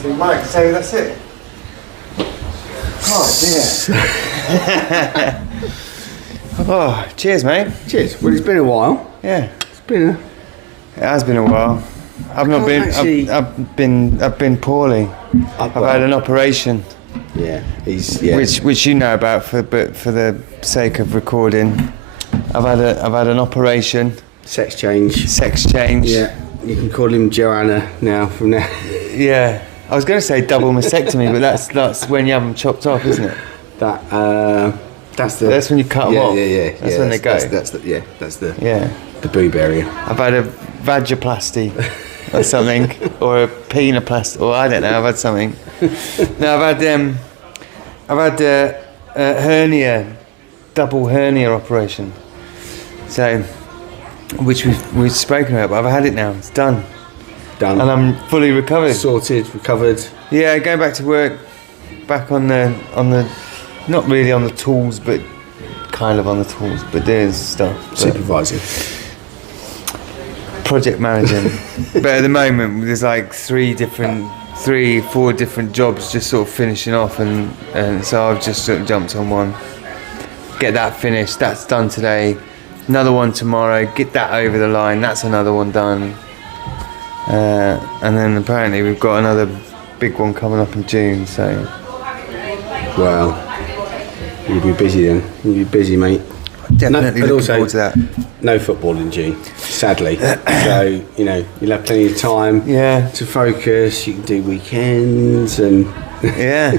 So Mike, so that's it. Oh dear. Oh, cheers, mate. Cheers. Well, it's been a while. Yeah. It has been a while. I've been poorly. I've had an operation. Yeah. Which you know about, but for the sake of recording, I've had an operation. Sex change. Yeah. You can call him Joanna now from now. Yeah. I was going to say double mastectomy, but that's when you have them chopped off, isn't it? That's when you cut them off. Yeah. That's when they go. That's the boob area. I've had a vaginoplasty or something, or a penoplasty, or I don't know. I've had something. No, I've had a hernia, double hernia operation. So, which we've spoken about, but I've had it now. It's done. And I'm fully recovered. Sorted, recovered. Yeah, going back to work, back on the not really on the tools, but kind of on the tools, but doing stuff. Supervising. Project managing. But at the moment, there's like 4 different jobs just sort of finishing off, and so I've just sort of jumped on one. Get that finished, that's done today. Another one tomorrow, get that over the line, that's another one done. And then apparently we've got another big one coming up in June, so... Well, you'll be busy then. You'll be busy, mate. Definitely looking forward to that. No football in June, sadly. So, you'll have plenty of time to focus. You can do weekends and... Yeah.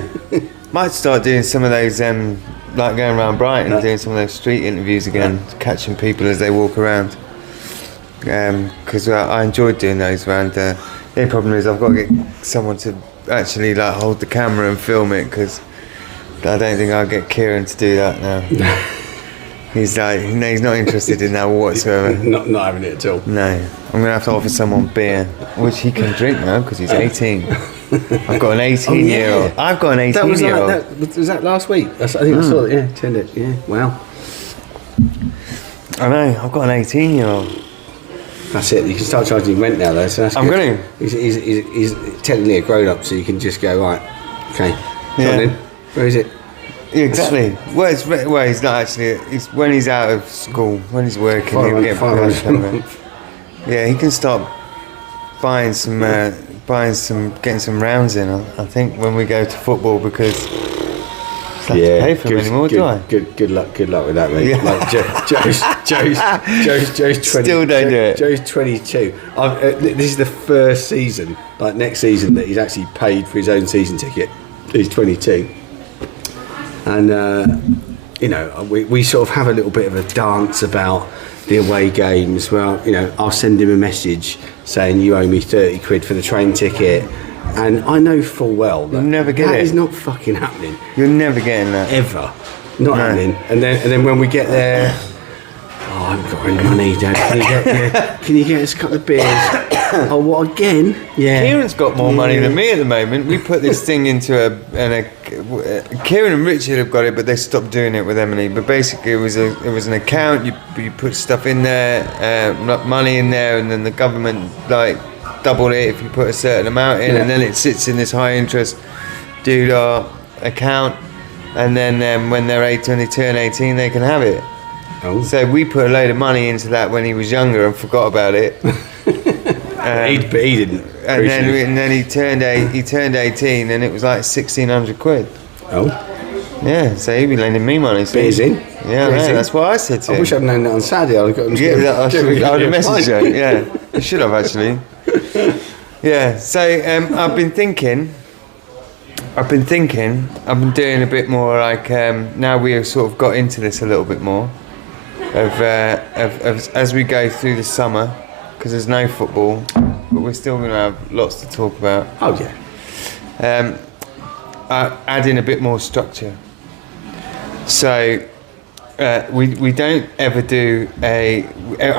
Might start doing some of those, like going around Brighton, doing some of those street interviews again, catching people as they walk around. Because I enjoyed doing those around. The only problem is I've got to get someone to actually like hold the camera and film it, because I don't think I'll get Kieran to do that now. He's not interested in that whatsoever. Not having it at all. No, I'm going to have to offer someone beer, which he can drink now because he's 18. I've got an 18-year-old. I've got an 18-year-old. Was that last week? I think I saw it. Yeah, turned it. Yeah, wow. I know. I've got an 18-year-old. That's it. You can start charging rent now, though. So that's I'm good. going to. He's technically a grown-up, so you can just go right. Okay. Yeah. Where is it? Yeah, exactly. Well, he's not actually. It's when he's out of school, when he's working. Yeah, he can start getting some rounds in. I think when we go to football, because I don't have to pay for him anymore, do I? Good luck with that, mate. Yeah. Like Joe's 20. Still don't do it. Joe's 22. This is the first season, like next season, that he's actually paid for his own season ticket. He's 22. And, we sort of have a little bit of a dance about the away games. Well, I'll send him a message saying you owe me 30 quid for the train ticket. And I know full well that that is not fucking happening. You're never getting that. Ever. Not happening. And then when we get there, I haven't got any money, Dad. Can you get us a couple of beers? Oh, what, again? Yeah. Kieran's got more money than me at the moment. We put this thing into Kieran and Richard have got it, but they stopped doing it with Emily. But basically, it was an account. You put stuff in there, money in there, and then the government double it if you put a certain amount in, and then it sits in this high interest doodah account, and then when they turn 18, they can have it. Oh. So we put a load of money into that when he was younger and forgot about it. But he didn't. And then he turned 18, and it was like 1,600 quid. Oh. Yeah, so he'd be lending me money. So Beers in. Yeah, that's what I said to him. I wish I'd known that on Saturday. I'd have got him to I would have messaged her. Yeah, I should have actually. Yeah, so I've been thinking. I've been doing a bit more like now we have sort of got into this a little bit more of as we go through the summer, because there's no football, but we're still going to have lots to talk about. Oh yeah. Add in a bit more structure. So we don't ever do I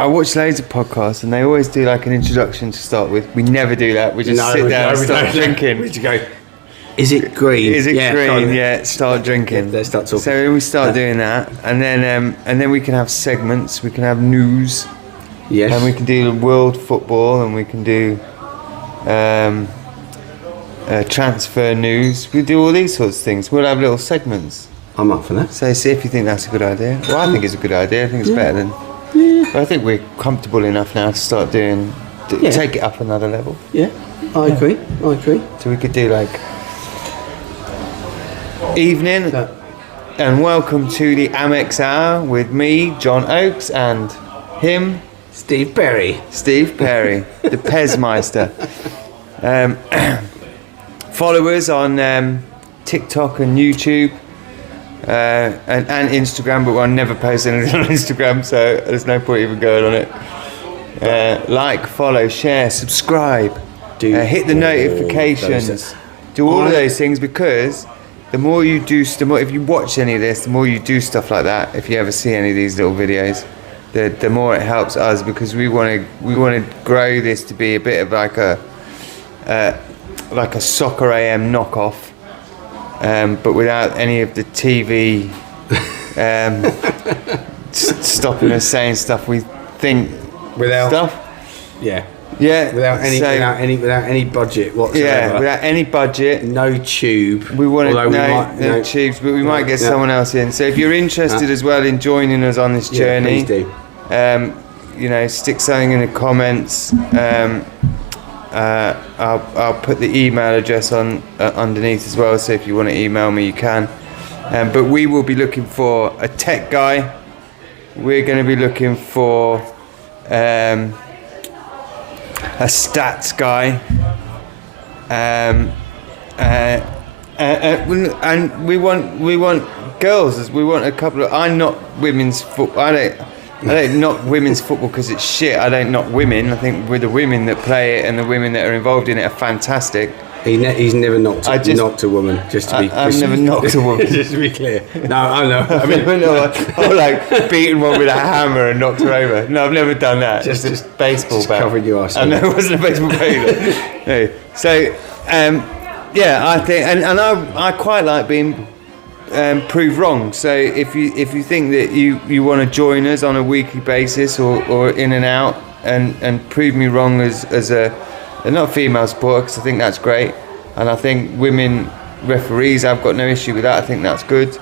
watch loads of podcasts and they always do like an introduction to start with. We never do that. We just sit down and start drinking. We just go, is it green? Is it green? Yeah, start drinking. Let's start talking. So we start doing that, and then we can have segments. We can have news. Yes. And we can do world football, and we can do transfer news. We do all these sorts of things. We'll have little segments. I'm up for that. So see if you think that's a good idea. Well, I think it's a good idea. I think it's better than... But I think we're comfortable enough now to start doing... Take it up another level. Yeah, I agree. So we could do like... Evening and welcome to the Amex Hour with me, John Oakes, and him... Steve Perry, the Pezmeister. Follow us on TikTok and YouTube and Instagram, but we'll never post anything on Instagram, so there's no point even going on it. Like, follow, share, subscribe, hit the notifications, do all of those things, because the more you do, if you watch any of this, the more you do stuff like that, if you ever see any of these little videos, the more it helps us, because we want to grow this to be a bit of like a Soccer AM knockoff, but without any of the TV stopping us saying stuff we think stuff. Yeah. Without any budget whatsoever. Yeah, without any budget. No tube. We want to no tubes, but we might get someone else in. So if you're interested as well in joining us on this journey, please do. stick something in the comments. I'll put the email address on underneath as well. So if you want to email me, you can. But we will be looking for a tech guy. We're going to be looking for a stats guy, and we want girls. We want a couple of. I'm not women's football. I don't knock women's football because it's shit. I don't knock women. I think with the women that play it and the women that are involved in it are fantastic. He's never knocked a woman. Just to be. I've never knocked a woman. Just to be clear. No, I know. I mean, I've like beaten one with a hammer and knocked her over. No, I've never done that. Just a baseball bat. Covering your arse. I know it wasn't a baseball bat. No. So, I think, and I quite like being proved wrong. So if you think that you want to join us on a weekly basis or in and out and prove me wrong as a not a female supporter, because I think that's great, and I think women referees, I've got no issue with that. I think that's good.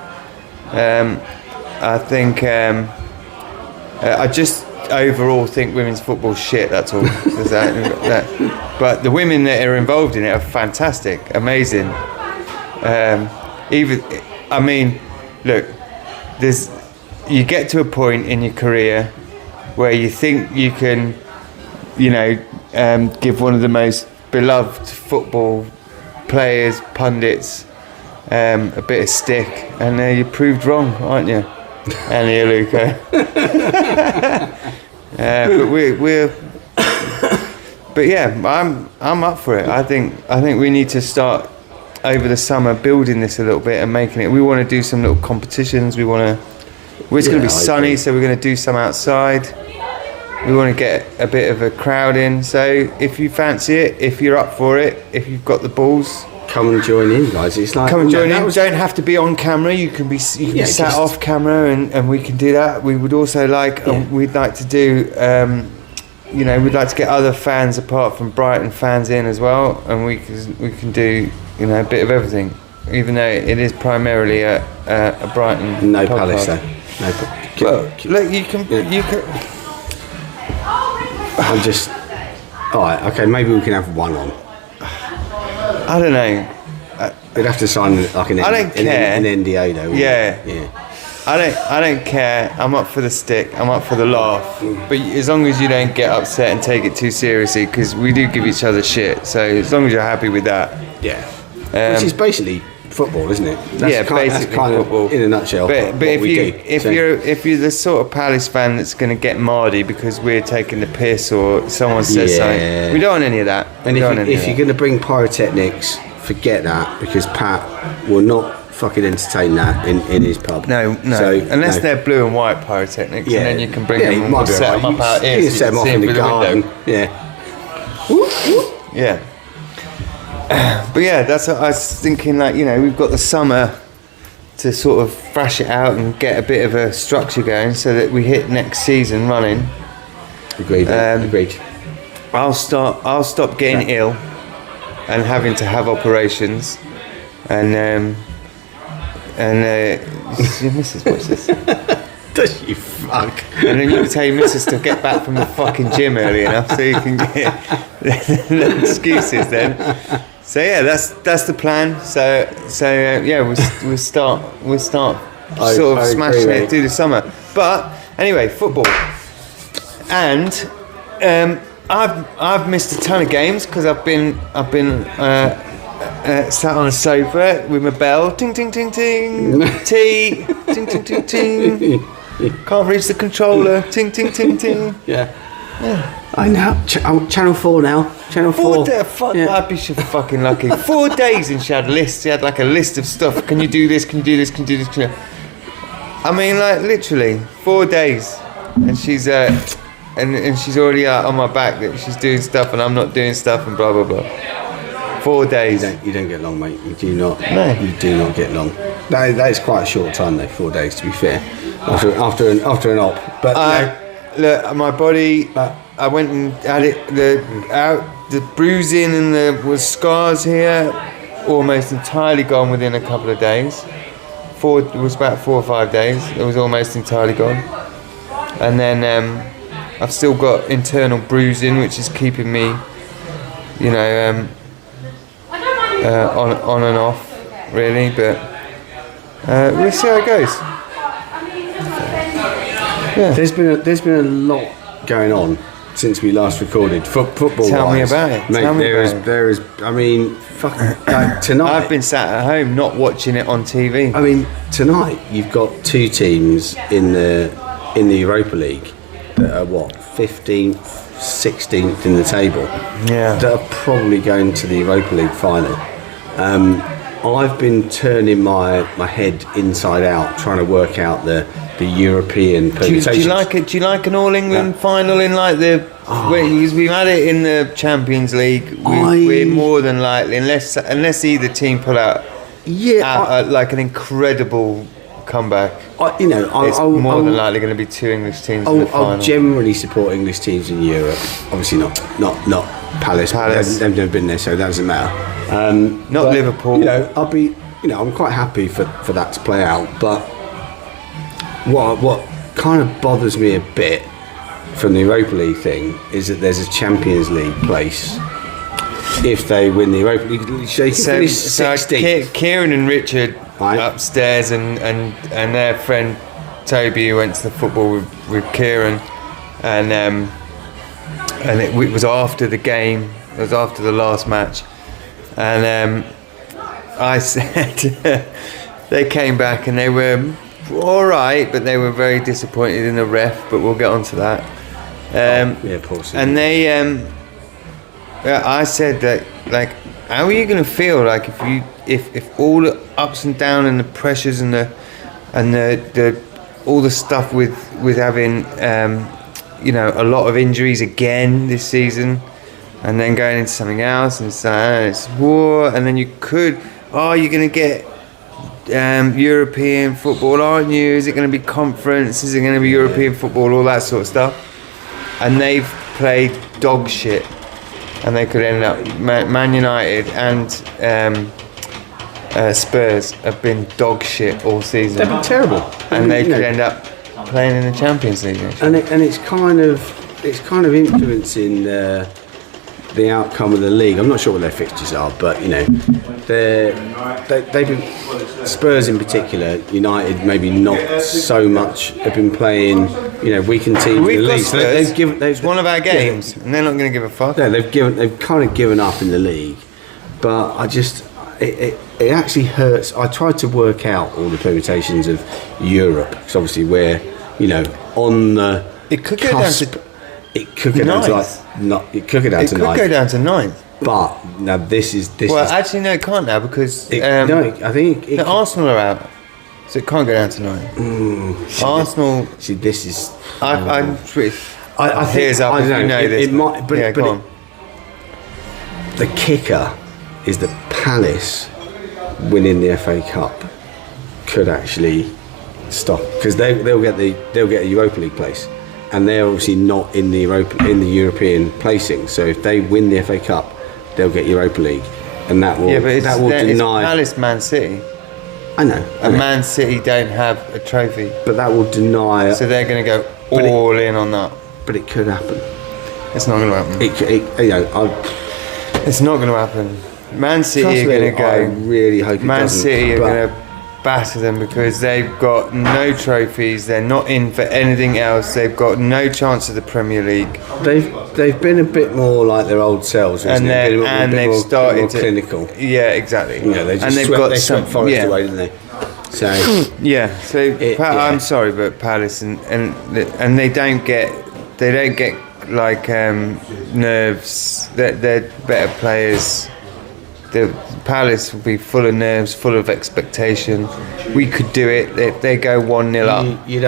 I think I just overall think women's football's shit. That's all. But the women that are involved in it are fantastic, amazing. Look, you get to a point in your career where you think you can, give one of the most beloved football players, pundits, a bit of stick, and you're proved wrong, aren't you, Annie Luca? But I'm up for it. I think we need to start over the summer building this a little bit and making it. We want to do some little competitions. It's going to be sunny, so we're going to do some outside. We want to get a bit of a crowd in. So if you fancy it, if you're up for it, if you've got the balls, come and join in, guys. It's like, come and join in. Don't have to be on camera. You can be sat off camera, and we can do that. We would also we'd like to do we'd like to get other fans apart from Brighton fans in as well, and we can do a bit of everything, even though it is primarily a Brighton no podcast. Palace though. Look, you can. I'm just. All right. Okay. Maybe we can have one on. I don't know. We'd have to sign like an NDA though. Yeah. Yeah. I don't care. I'm up for the stick. I'm up for the laugh. But as long as you don't get upset and take it too seriously, because we do give each other shit. So as long as you're happy with that. Yeah. Which is basically football, isn't it? That's basically football in a nutshell. But if you're the sort of Palace fan that's going to get mardy because we're taking the piss or someone says something, we don't want any of that. And if you're going to bring pyrotechnics, forget that, because Pat will not fucking entertain that in his pub. No. So, unless they're blue and white pyrotechnics, and then you can bring them and set them up out here. You can set them off in the garden. Yeah. But that's what I was thinking. We've got the summer to sort of thrash it out and get a bit of a structure going, so that we hit next season running. Agreed. I'll stop getting ill. and having to have operations, and your missus watch this. Does you fuck? And then you tell your missus to get back from the fucking gym early enough so you can get the excuses then. So yeah, that's the plan. So yeah, we'll start sort of smashing it through the summer. But anyway, football, and I've missed a ton of games because I've been sat on a sofa with my bell, ting ting ting ting, tea, ting ting ting ting. Can't reach the controller, ting ting ting ting. Yeah. I know. Channel 4 now. Channel 4. I'd be so fucking lucky. 4 days and she had lists. She had like a list of stuff. Can you do this? Can you do this? Can you do this? I mean, like literally 4 days, and she's and she's already out on my back that she's doing stuff and I'm not doing stuff and blah blah blah. 4 days. You don't get long, mate. You do not. No. You do not get long. That is quite a short time, though. 4 days, to be fair. After an op. But look, my body. I went and had it. The bruising and the scars here, almost entirely gone within a couple of days. It was about 4 or 5 days. It was almost entirely gone. And then I've still got internal bruising, which is keeping me, you know, on and off, really. But we'll see how it goes. Yeah. There's been a lot going on since we last recorded. Football. Tell me about it. Mate, there is. I mean, like tonight. I've been sat at home not watching it on TV. I mean, tonight you've got 2 teams in the Europa League that are 15th, 16th in the table. Yeah. That are probably going to the Europa League final. I've been turning my head inside out, trying to work out the European permutations. Do you like it? Do you like an All England final in like the? Because we've had it in the Champions League. We're more than likely, unless either team pull out. Yeah. Like an incredible comeback. It's more than likely going to be 2 English teams in the final. I'll generally support English teams in Europe. Obviously not Palace. They've never been there, so that doesn't matter. Not Liverpool. I'll be. I'm quite happy for that to play out. But what kind of bothers me a bit from the Europa League thing is that there's a Champions League place. If they win the Europa League, they can finish 16th. Kieran and Richard upstairs, and their friend Toby, who went to the football with Kieran, and it was after the game. It was after the last match, and I said they came back and they were all right, but they were very disappointed in the ref. But we'll get onto that. And they. I said that, like, how are you going to feel like if all the ups and downs and the pressures and the all the stuff with having a lot of injuries again this season, and then going into something else and it's war, and then you're going to get European football, aren't you? Is it going to be conference? Is it going to be European football? All that sort of stuff, and they've played dog shit. And they could end up. Man United and Spurs have been dog shit all season. They've been terrible, and they could end up playing in the Champions League. And it's kind of influencing the outcome of the league. I'm not sure what their fixtures are, but they've been Spurs in particular. United maybe not so much. Have been playing weakened teams in the league. Spurs. It's one of our games, and they're not going to give a fuck. Yeah, they've kind of given up in the league, but it actually hurts. I tried to work out all the permutations of Europe, because obviously we're on the it could go cusp. down to. It could go down to it could go down to 9th. It could go down to 9th. But now this is. Well, actually, no, it can't now because I think Arsenal are out, so it can't go down to 9th. Arsenal. See, this is. I'm pretty. I think. Here's up. I don't know. This. It might, but, yeah, but go on. The kicker is that Palace winning the FA Cup could actually stop, because they'll get a Europa League place. And they're obviously not in the European placing. So if they win the FA Cup, they'll get Europa League. and that will it's deny. Palace, Man City. I know. And Man City don't have a trophy, but that will deny. So they're going to go all in on that. But it could happen. It's not going to happen. It's not going to happen. Man City are going to go. I really hope it Man doesn't, City are going to batter them because they've got no trophies. They're not in for anything else. They've got no chance of the Premier League. They've been a bit more like their old selves, and they've started to clinical. Yeah, exactly. They've swept Forest away, didn't they? So I'm sorry, but Palace and they don't get like nerves. They're better players. The Palace will be full of nerves, full of expectation. We could do it. If they go 1-0 up, they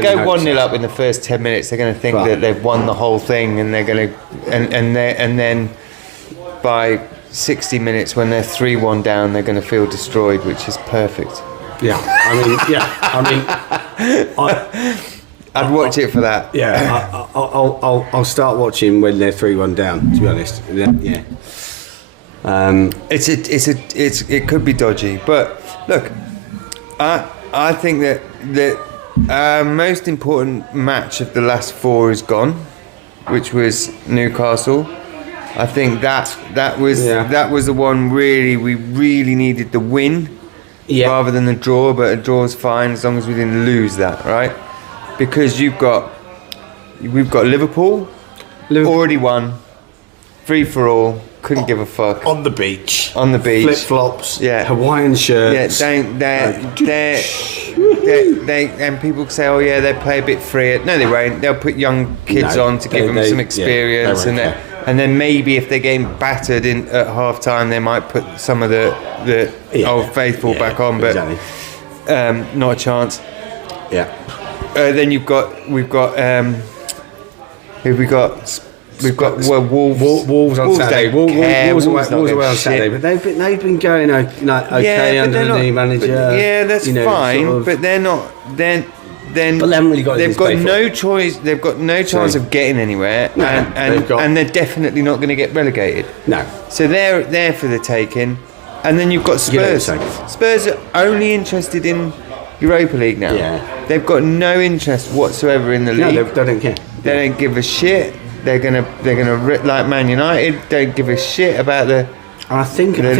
go 1-0 up in the first 10 minutes. They're going to think that they've won the whole thing, and they're going to, and then by 60 minutes, when they're 3-1 down, they're going to feel destroyed, which is perfect. I'd watch it for that. Yeah, I'll start watching when they're 3-1 down. To be honest, yeah. It could be dodgy, but look, I think that our most important match of the last 4 is gone, which was Newcastle. I think that was the one we really needed the win rather than the draw, but a draw's fine as long as we didn't lose that, right? Because we've got Liverpool already won, free for all. Couldn't give a fuck. On the beach. Flip flops. Yeah. Hawaiian shirts. Yeah. And people say, oh yeah, they play a bit freer. No, they won't. They'll put young kids on to give them some experience, and then maybe if they're getting battered at half time, they might put some of the old faithful back on, but not a chance. Yeah. Then we've got Wolves on Saturday. Wolves away on Saturday, but they've been going okay under the new manager. That's fine, but they're not. But they haven't really got. They've got no choice. They've got no chance of getting anywhere, and they're definitely not going to get relegated. No. So they're there for the taking, and then you've got Spurs. Spurs are only interested in Europa League now. Yeah. They've got no interest whatsoever in the league. No, they don't care. They don't give a shit. They're gonna rip like Man United. Don't give a shit about the. I think our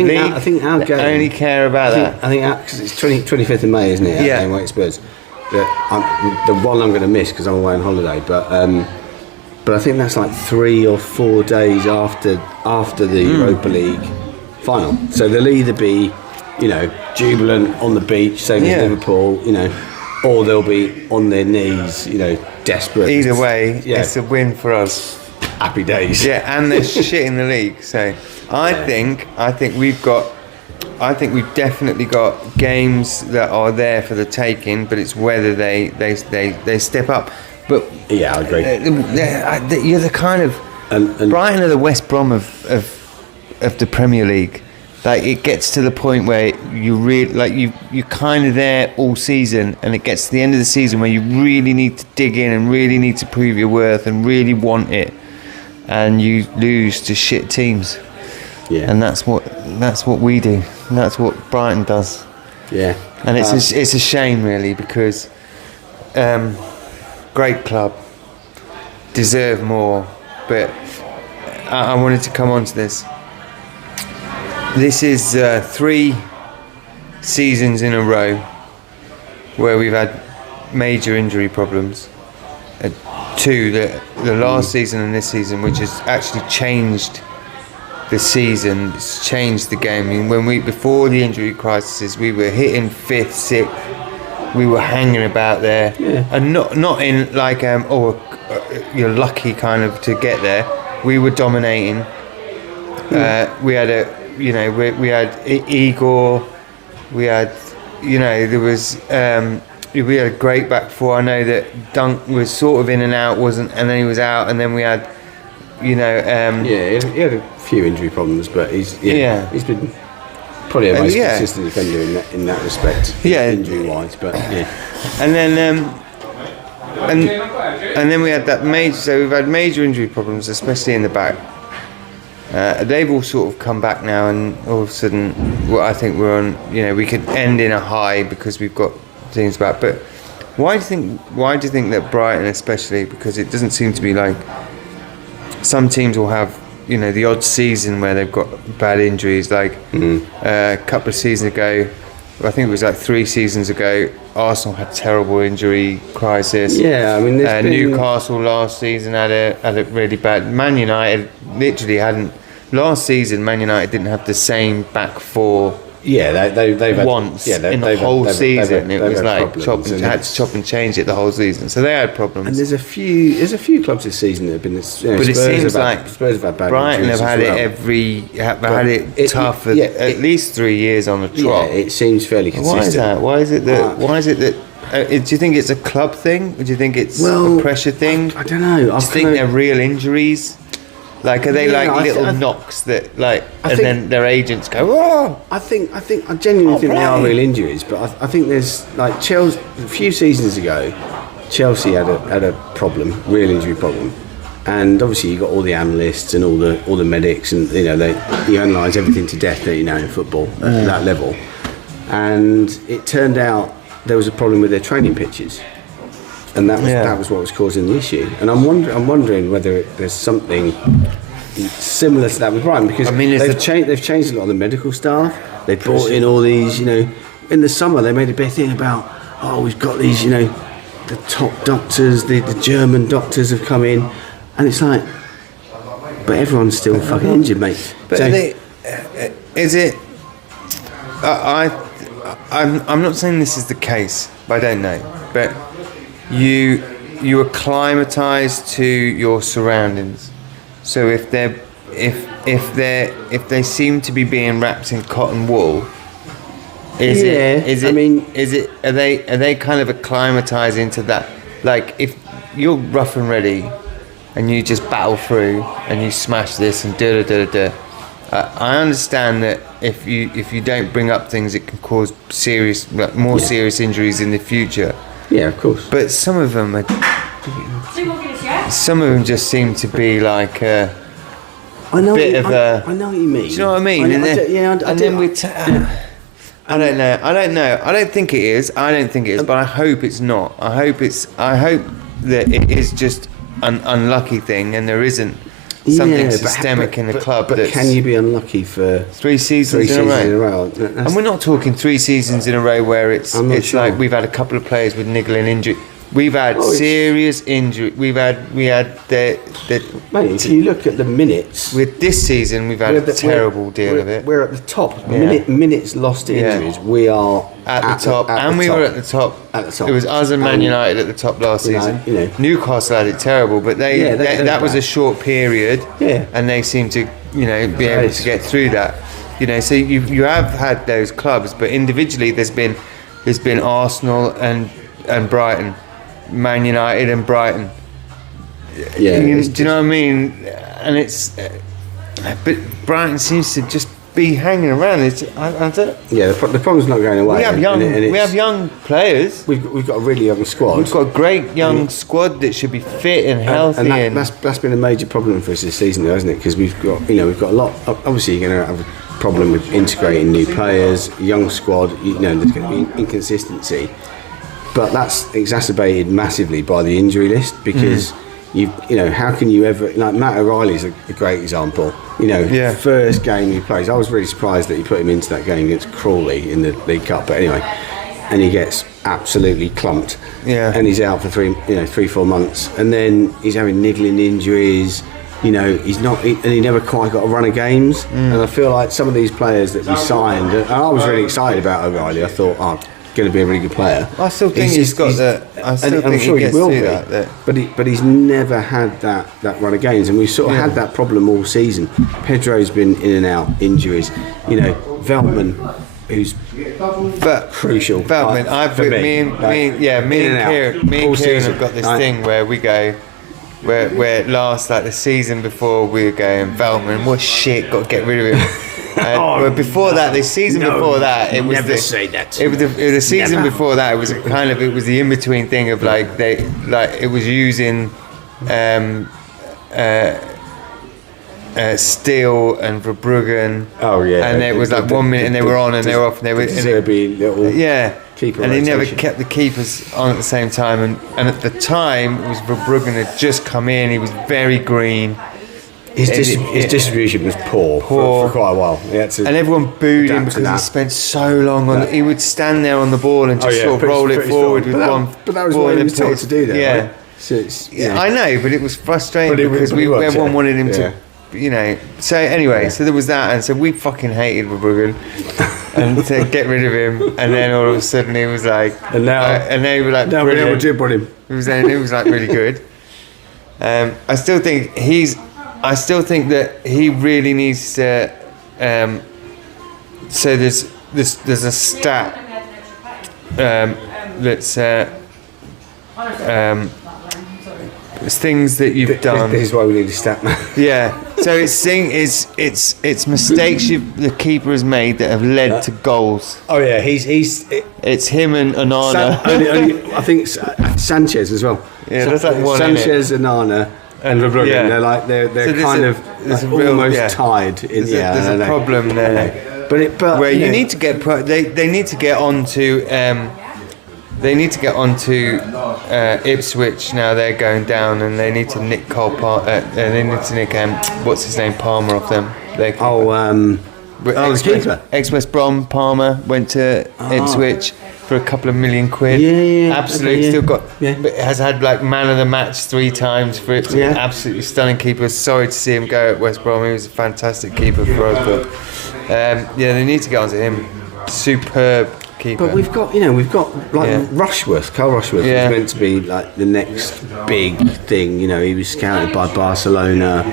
game. Only care about that. I think because it's 25th of May, isn't it? Yeah. Away at Spurs. The one I'm going to miss because I'm away on holiday, but I think that's like 3 or 4 days after the Europa League final. So they'll either be, jubilant on the beach, same as Liverpool, or they'll be on their knees, desperate. Either way, it's a win for us. Happy days. Yeah, and there's shit in the league. So I think we've definitely got games that are there for the taking, but it's whether they step up. But yeah, I agree. You're the kind of Brighton are the West Brom of the Premier League. Like, it gets to the point where you really you're kind of there all season, and it gets to the end of the season where you really need to dig in and really need to prove your worth and really want it, and you lose to shit teams. Yeah. And that's what we do. And that's what Brighton does. Yeah. And it's a shame, really, because great club, deserve more. But I wanted to come on to this. This is 3 seasons in a row where we've had major injury problems. 2, the last season and this season, which has actually changed the season. It's changed the game. I mean, before the injury crisis, we were hitting 5th, 6th. We were hanging about there, and not in like you're lucky kind of to get there. We were dominating. We had we had Igor. We had there was we had a great back 4. I know that Dunk was sort of in and out, and then he was out, and then we had. He had a few injury problems, but he's been probably a most consistent defender in that respect. Injury wise, but and then and then we had that major. So we've had major injury problems, especially in the back. They've all sort of come back now, and all of a sudden, well, I think we're on. We could end in a high because we've got teams back. But why do you think that Brighton, especially, because it doesn't seem to be like some teams will have the odd season where they've got bad injuries. Like a couple of seasons ago, I think it was like 3 seasons ago, Arsenal had terrible injury crisis. Yeah, I mean, Newcastle last season had a really bad. Man United literally hadn't. Last season, Man United didn't have the same back four. Yeah, they've had, once in the whole season. It was like had to chop and change it the whole season. So they had problems. And there's a few clubs this season that have been. But Spurs, it seems like Spurs have had bad Brighton have had well. had it tough for at least 3 years on the trot. Yeah, it seems fairly consistent. Why is that? Why is it that? Do you think it's a club thing? Or do you think it's a pressure thing? I don't know. Do you think they're real injuries? Like, are they little knocks that then their agents go, oh? I genuinely think they are real injuries, but I think there's like Chelsea. A few seasons ago, Chelsea had a problem, real injury problem, and obviously you got all the analysts and all the medics, and you analyse everything to death, in football at that level, and it turned out there was a problem with their training pitches. And that was what was causing the issue. And I'm wondering whether there's something similar to that with Brighton, because they've changed a lot of the medical staff. They brought in all these, in the summer they made a big thing about, we've got these, the top doctors, the German doctors have come in, and it's like, but everyone's still fucking injured, mate. But I'm not saying this is the case, but I don't know. But you acclimatise to your surroundings. So if they seem to be being wrapped in cotton wool, are they kind of acclimatising to that? Like, if you're rough and ready and you just battle through and you smash this and I understand that if you don't bring up things, it can cause serious injuries in the future. Yeah, of course. But some of them just seem to be like a bit of a. I know what you mean. Do you know what I mean? I don't know. I don't think it is. But I hope it's not. I hope that it is just an unlucky thing, and there isn't something systemic in the club. But can you be unlucky for 3 seasons in a row? And we're not talking 3 seasons in a row where it's like we've had a couple of players with niggling injury. We've had serious injury. We had the. Mate, if you look at the minutes with this season, we've had a terrible deal of it. We're at the top. Minutes lost to injuries. We are at the top, and we were at the top. At the top. It was us and Man United at the top last season. Newcastle had it terrible, but that was a short period. Yeah. And they seem to be able to get through that. So you have had those clubs, but individually there's been Arsenal and Brighton. Man United and Brighton. Yeah, do you know what I mean? And but Brighton seems to just be hanging around. The problem's not going away. We have young players. We've got a really young squad. We've got a great young squad that should be fit and healthy. And that's been a major problem for us this season, though, hasn't it? Because we've got a lot. Obviously, you're going to have a problem with integrating new players, young squad. There's going to be inconsistency. But that's exacerbated massively by the injury list, because how can you ever, like, Matt O'Reilly's a great example. First game he plays, I was really surprised that he put him into that game against Crawley in the League Cup, but anyway, and he gets absolutely clumped. Yeah. And he's out for 3-4 months, and then he's having niggling injuries. He's not, and he never quite got a run of games. And I feel like some of these players that we signed, and I was really excited about O'Reilly. I thought, going to be a really good player. I still think he's got that. I still think he gets to that. But he's never had that run of games, and we've sort of had that problem all season. Pedro's been in and out, injuries. Veltman, who's crucial. Veltman, me and Kieran have got this thing where we go. Where last, like the season before, we were going, Veltman, what shit, got to get rid of him. But before that, the season before that, it was the season before that. It was it was the in between thing of it was using Steele and Verbruggen. Oh yeah. And it was like 1 minute and they were on and they were off and they were. Keeper and he never rotation. kept the keepers on at the same time. And at the time, it was Verbruggen had just come in. He was very green. His distribution was poor. For quite a while. And everyone booed him because he spent so long on. He would stand there on the ball and just sort of roll it forward with one. But that was what he was told to do there. Yeah. Right? So it's, I know, but it was frustrating because everyone wanted him to. So anyway, so there was that, and so we fucking hated Verbruggen, and to get rid of him, and then all of a sudden he was like, and now we were like, Real Madrid brought him. He was like really good. I still think that he really needs to. So there's a stat that's it's things that you've done. This is why we need a stat man. Yeah. So it's mistakes the keeper has made that have led to goals. Oh yeah, it's him and Onana. I think Sanchez as well. Yeah, there's like one Sanchez, Onana, and Verbruggen. Yeah. They're so almost tied. There's a problem there. But you need to get they need to get onto. They need to get onto Ipswich now. They're going down, and they need to nick they need to nick what's his name, Palmer off them. Ex-West Brom Palmer went to Ipswich for a couple of £1 million. Yeah. Absolutely, okay, still got. Has had like man of the match 3 times for Ipswich. Yeah. Absolutely stunning keeper. Sorry to see him go at West Brom. He was a fantastic keeper for us, but they need to get onto him. Superb keeper. But we've got Rushworth. Carl Rushworth was meant to be like the next big thing. He was scouted by Barcelona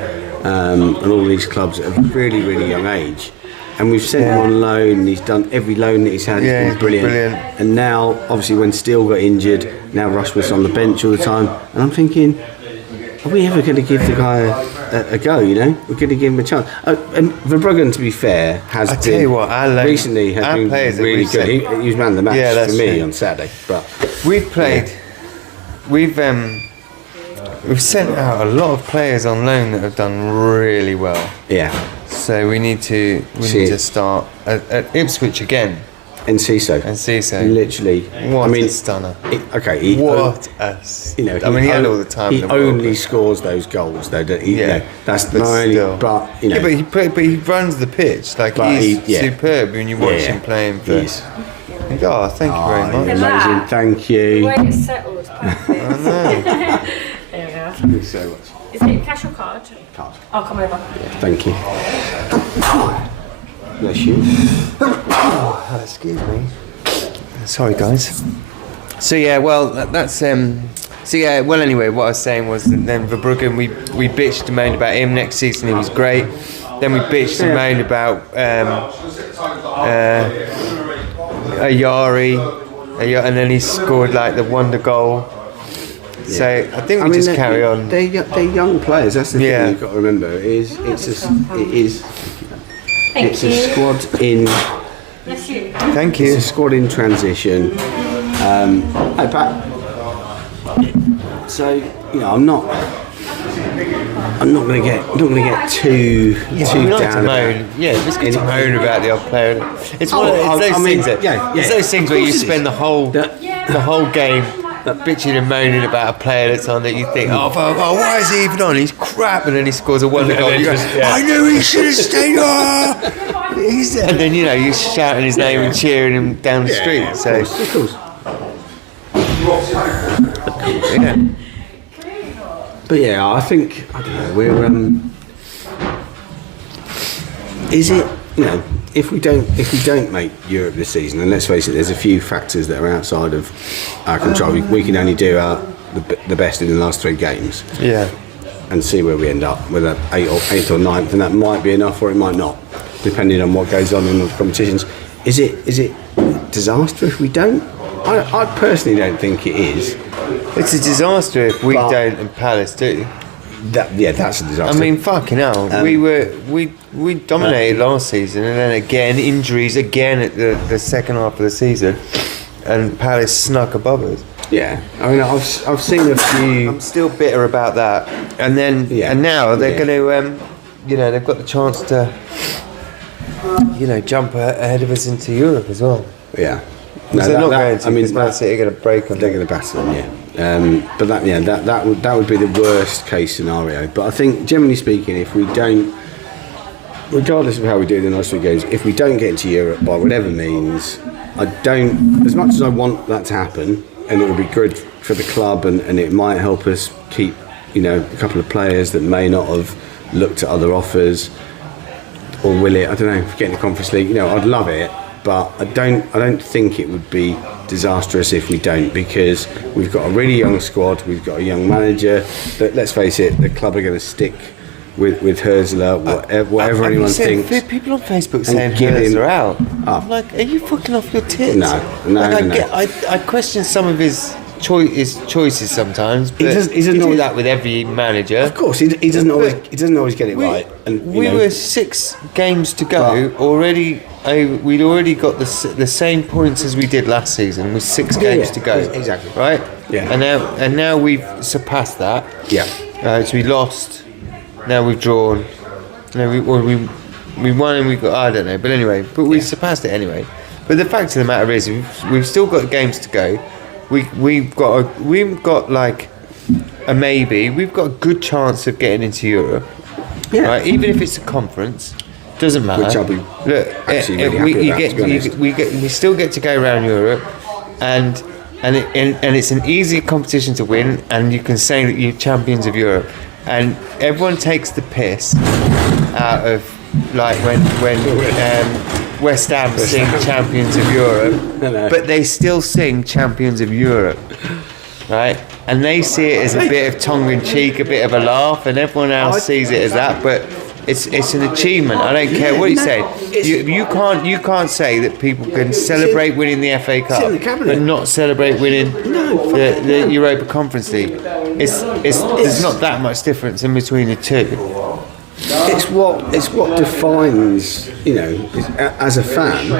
and all these clubs at a really, really young age. And we've sent him on loan, and he's done every loan that he's had. He's been brilliant. And now, obviously, when Steele got injured, now Rushworth's on the bench all the time. And I'm thinking, are we ever going to give the guy a go? We're going to give him a chance. And Verbruggen, to be fair, has been really good. He was man of the match for me on Saturday. But we've played. We've sent out a lot of players on loan that have done really well. Yeah. So we need to start at Ipswich again. And Ciso. Literally. What a stunner. He had all the time. He only scores those goals, though. That's my only. But he runs the pitch like he's superb when you watch him playing. Thank you very much. Amazing, thank you. The way it's settled is perfect. I know. There we go. Thank you so much. Is it cash or card? Card. I'll come over. Thank you. Bless you. Excuse me. Sorry, guys. So anyway, what I was saying was that then Verbruggen, we bitched and moaned about him. Next season he was great. Then we bitched and moaned about Ayari, and then he scored like the wonder goal. Yeah. So I think we just carry on. They're young players. That's the thing you've got to remember. It's a squad in. Thank you. It's a squad in transition. Hey Pat. So I'm not going to get too down about it. It's good to moan about the odd player. It's those things where you spend the whole game bitching and moaning about a player that's on that you think, why is he even on? He's crap, and then he scores a wonder goal. You go, I knew he should have stayed on. And then you're shouting his name and cheering him down the street. Of course. Yeah. But I think we're. Is it if we don't make Europe this season, and let's face it, there's a few factors that are outside of our control. We can only do the best in the last 3 games. Yeah. And see where we end up, whether 8th or 9th, and that might be enough or it might not, depending on what goes on in the competitions. Is it disaster if we don't? I personally don't think it is. It's a disaster if we don't and Palace do. That's a disaster. I mean, fucking hell. We dominated last season, and then again injuries again at the second half of the season, and Palace snuck above us. Yeah, I mean, I've seen a few. I'm still bitter about that. And then and now they're going to they've got the chance to, jump ahead of us into Europe as well. Yeah. No, they're not going to. Because Man City are going to break them. They're going to batter them, yeah. But that would be the worst case scenario. But I think, generally speaking, if we don't, regardless of how we do the last 3 games, if we don't get into Europe by whatever means, I don't. As much as I want that to happen, and it would be good for the club, and it might help us keep, a couple of players that may not have looked at other offers, or will it? I don't know. Get in the Conference League, I'd love it. But I don't think it would be disastrous if we don't, because we've got a really young squad, we've got a young manager. That, let's face it, the club are going to stick with Herzler, whatever anyone thinks. People on Facebook saying Herzler out. I'm like, are you fucking off your tits? No. I question some of his choices sometimes, but he doesn't do that with every manager. Of course, he doesn't always get it right. And we were 6 games to go already. We'd already got the same points as we did last season with 6 games to go. Exactly. Right. Yeah. And now we've surpassed that. Yeah. So we lost. Now we've drawn. We won and we got. I don't know. But anyway, we surpassed it anyway. But the fact of the matter is, we've still got games to go. We've got like a maybe. We've got a good chance of getting into Europe. Yeah. Right? Even if it's a conference, doesn't matter. Which I'll be actually really happy about, we still get to go around Europe, and it's an easy competition to win, and you can say that you're champions of Europe, and everyone takes the piss out of like when West Ham sing Champions of Europe, but they still sing Champions of Europe, right? And they see it as a bit of tongue-in-cheek, a bit of a laugh, and everyone else sees it as that. But it's an achievement. I don't care what you say. You can't say that people can celebrate winning the FA Cup but not celebrate winning the Europa Conference League. There's not that much difference in between the two. It's what defines, as a fan.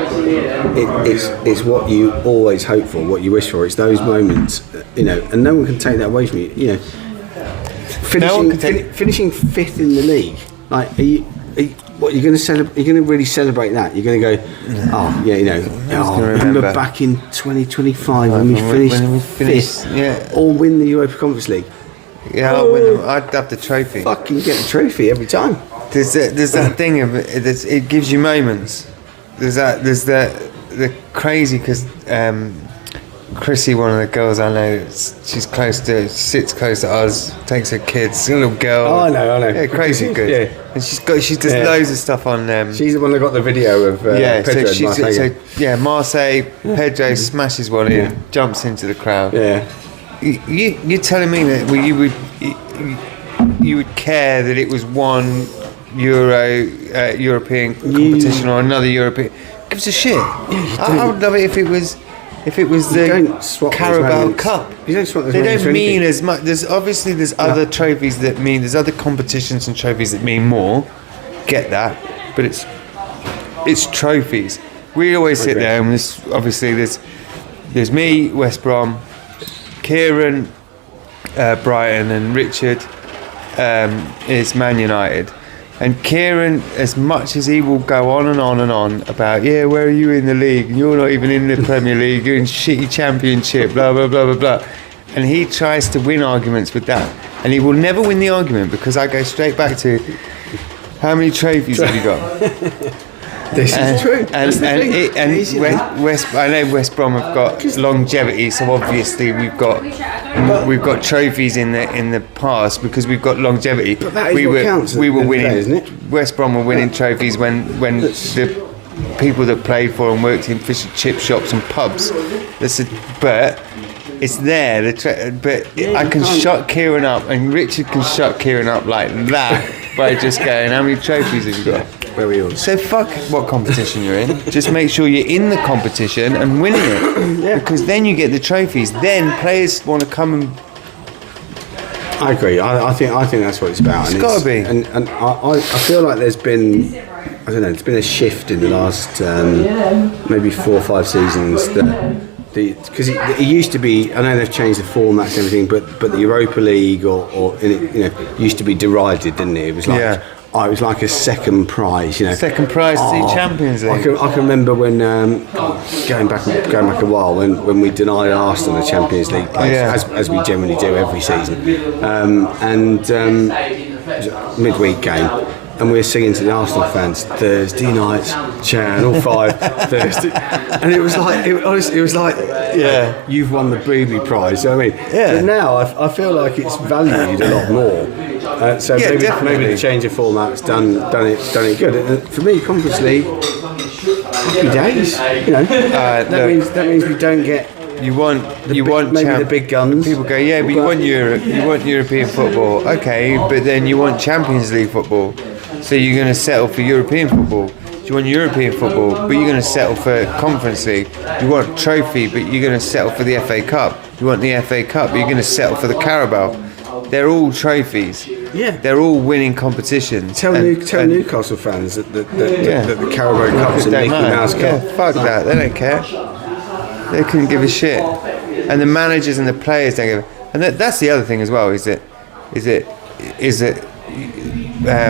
It's what you always hope for, what you wish for. It's those moments, and no one can take that away from you. Finishing 5th in the league. Like, what you're going to celebrate? You're going to really celebrate that? You're going to go, remember back in 2025 when we finished 5th, or win the Europa Conference League. Yeah, I'd have the trophy. Fucking get the trophy every time. There's that thing of it gives you moments. There's the crazy because Chrissy, one of the girls I know, sits close to us, takes her kids, a little girl. Oh, I know. Yeah, crazy good. Yeah. And she does loads of stuff on. She's the one that got the video of Pedro and Marseille. Marseille, Pedro smashes one in, jumps into the crowd. Yeah. You're telling me that you would care that it was one European competition or another European? Gives a shit. I would love it if it was the Carabao Cup. You don't swap those they moments don't for mean anything. as much. There's other trophies that mean. There's other competitions and trophies that mean more. Get that, but it's trophies. We always sit there and there's me, West Brom, Kieran, Brighton, and Richard is Man United. And Kieran, as much as he will go on and on and on about, where are you in the league? You're not even in the Premier League. You're in shitty Championship. Blah blah blah blah blah. And he tries to win arguments with that, and he will never win the argument because I go straight back to how many trophies have you got? This is true. I know West Brom have got longevity, so obviously we've got trophies in the past because we've got longevity. But that is what counts. We were winning, isn't it? West Brom were winning trophies when the people that played for and worked in fish and chip shops and pubs. But it's there. I can shut Kieran up, and Richard can shut Kieran up like that by just going, how many trophies have you got? Where are yours? So fuck what competition you're in. Just make sure you're in the competition and winning it. Because then you get the trophies. Then players want to come and... I agree. I think that's what it's about. It's got to be. And I feel like there's been... I don't know, it's been a shift in the last maybe 4 or 5 seasons because it used to be, I know they've changed the formats and everything, but the Europa League or used to be derided, didn't it? It was like, it was like a second prize, you know. Second prize to Champions League. I can remember when going back a while when we denied Arsenal the Champions League place, as we generally do every season, and it was a midweek game. And we were singing to the Arsenal fans, Thursday nights, Channel 5, Thursday. And it was like, you've won the Booby Prize. You know what I mean? Yeah. But now I feel like it's valued a lot more. So maybe the change of format's done it good. And for me, Conference League, happy days. You know, that means we don't get. You want the big guns. People go, yeah, but you want European football. Okay, but then you want Champions League football. So you're going to settle for European football. You want European football, but you're going to settle for Conference League. You want trophy, but you're going to settle for the FA Cup. You want the FA Cup, but you're going to settle for the Carabao. They're all trophies. Yeah. They're all winning competitions. Tell Newcastle fans that the Carabao Cup's a Mickey Mouse Cup. Yeah, fuck that. They don't care. They couldn't give a shit. And the managers and the players don't give. And that's the other thing as well. Is that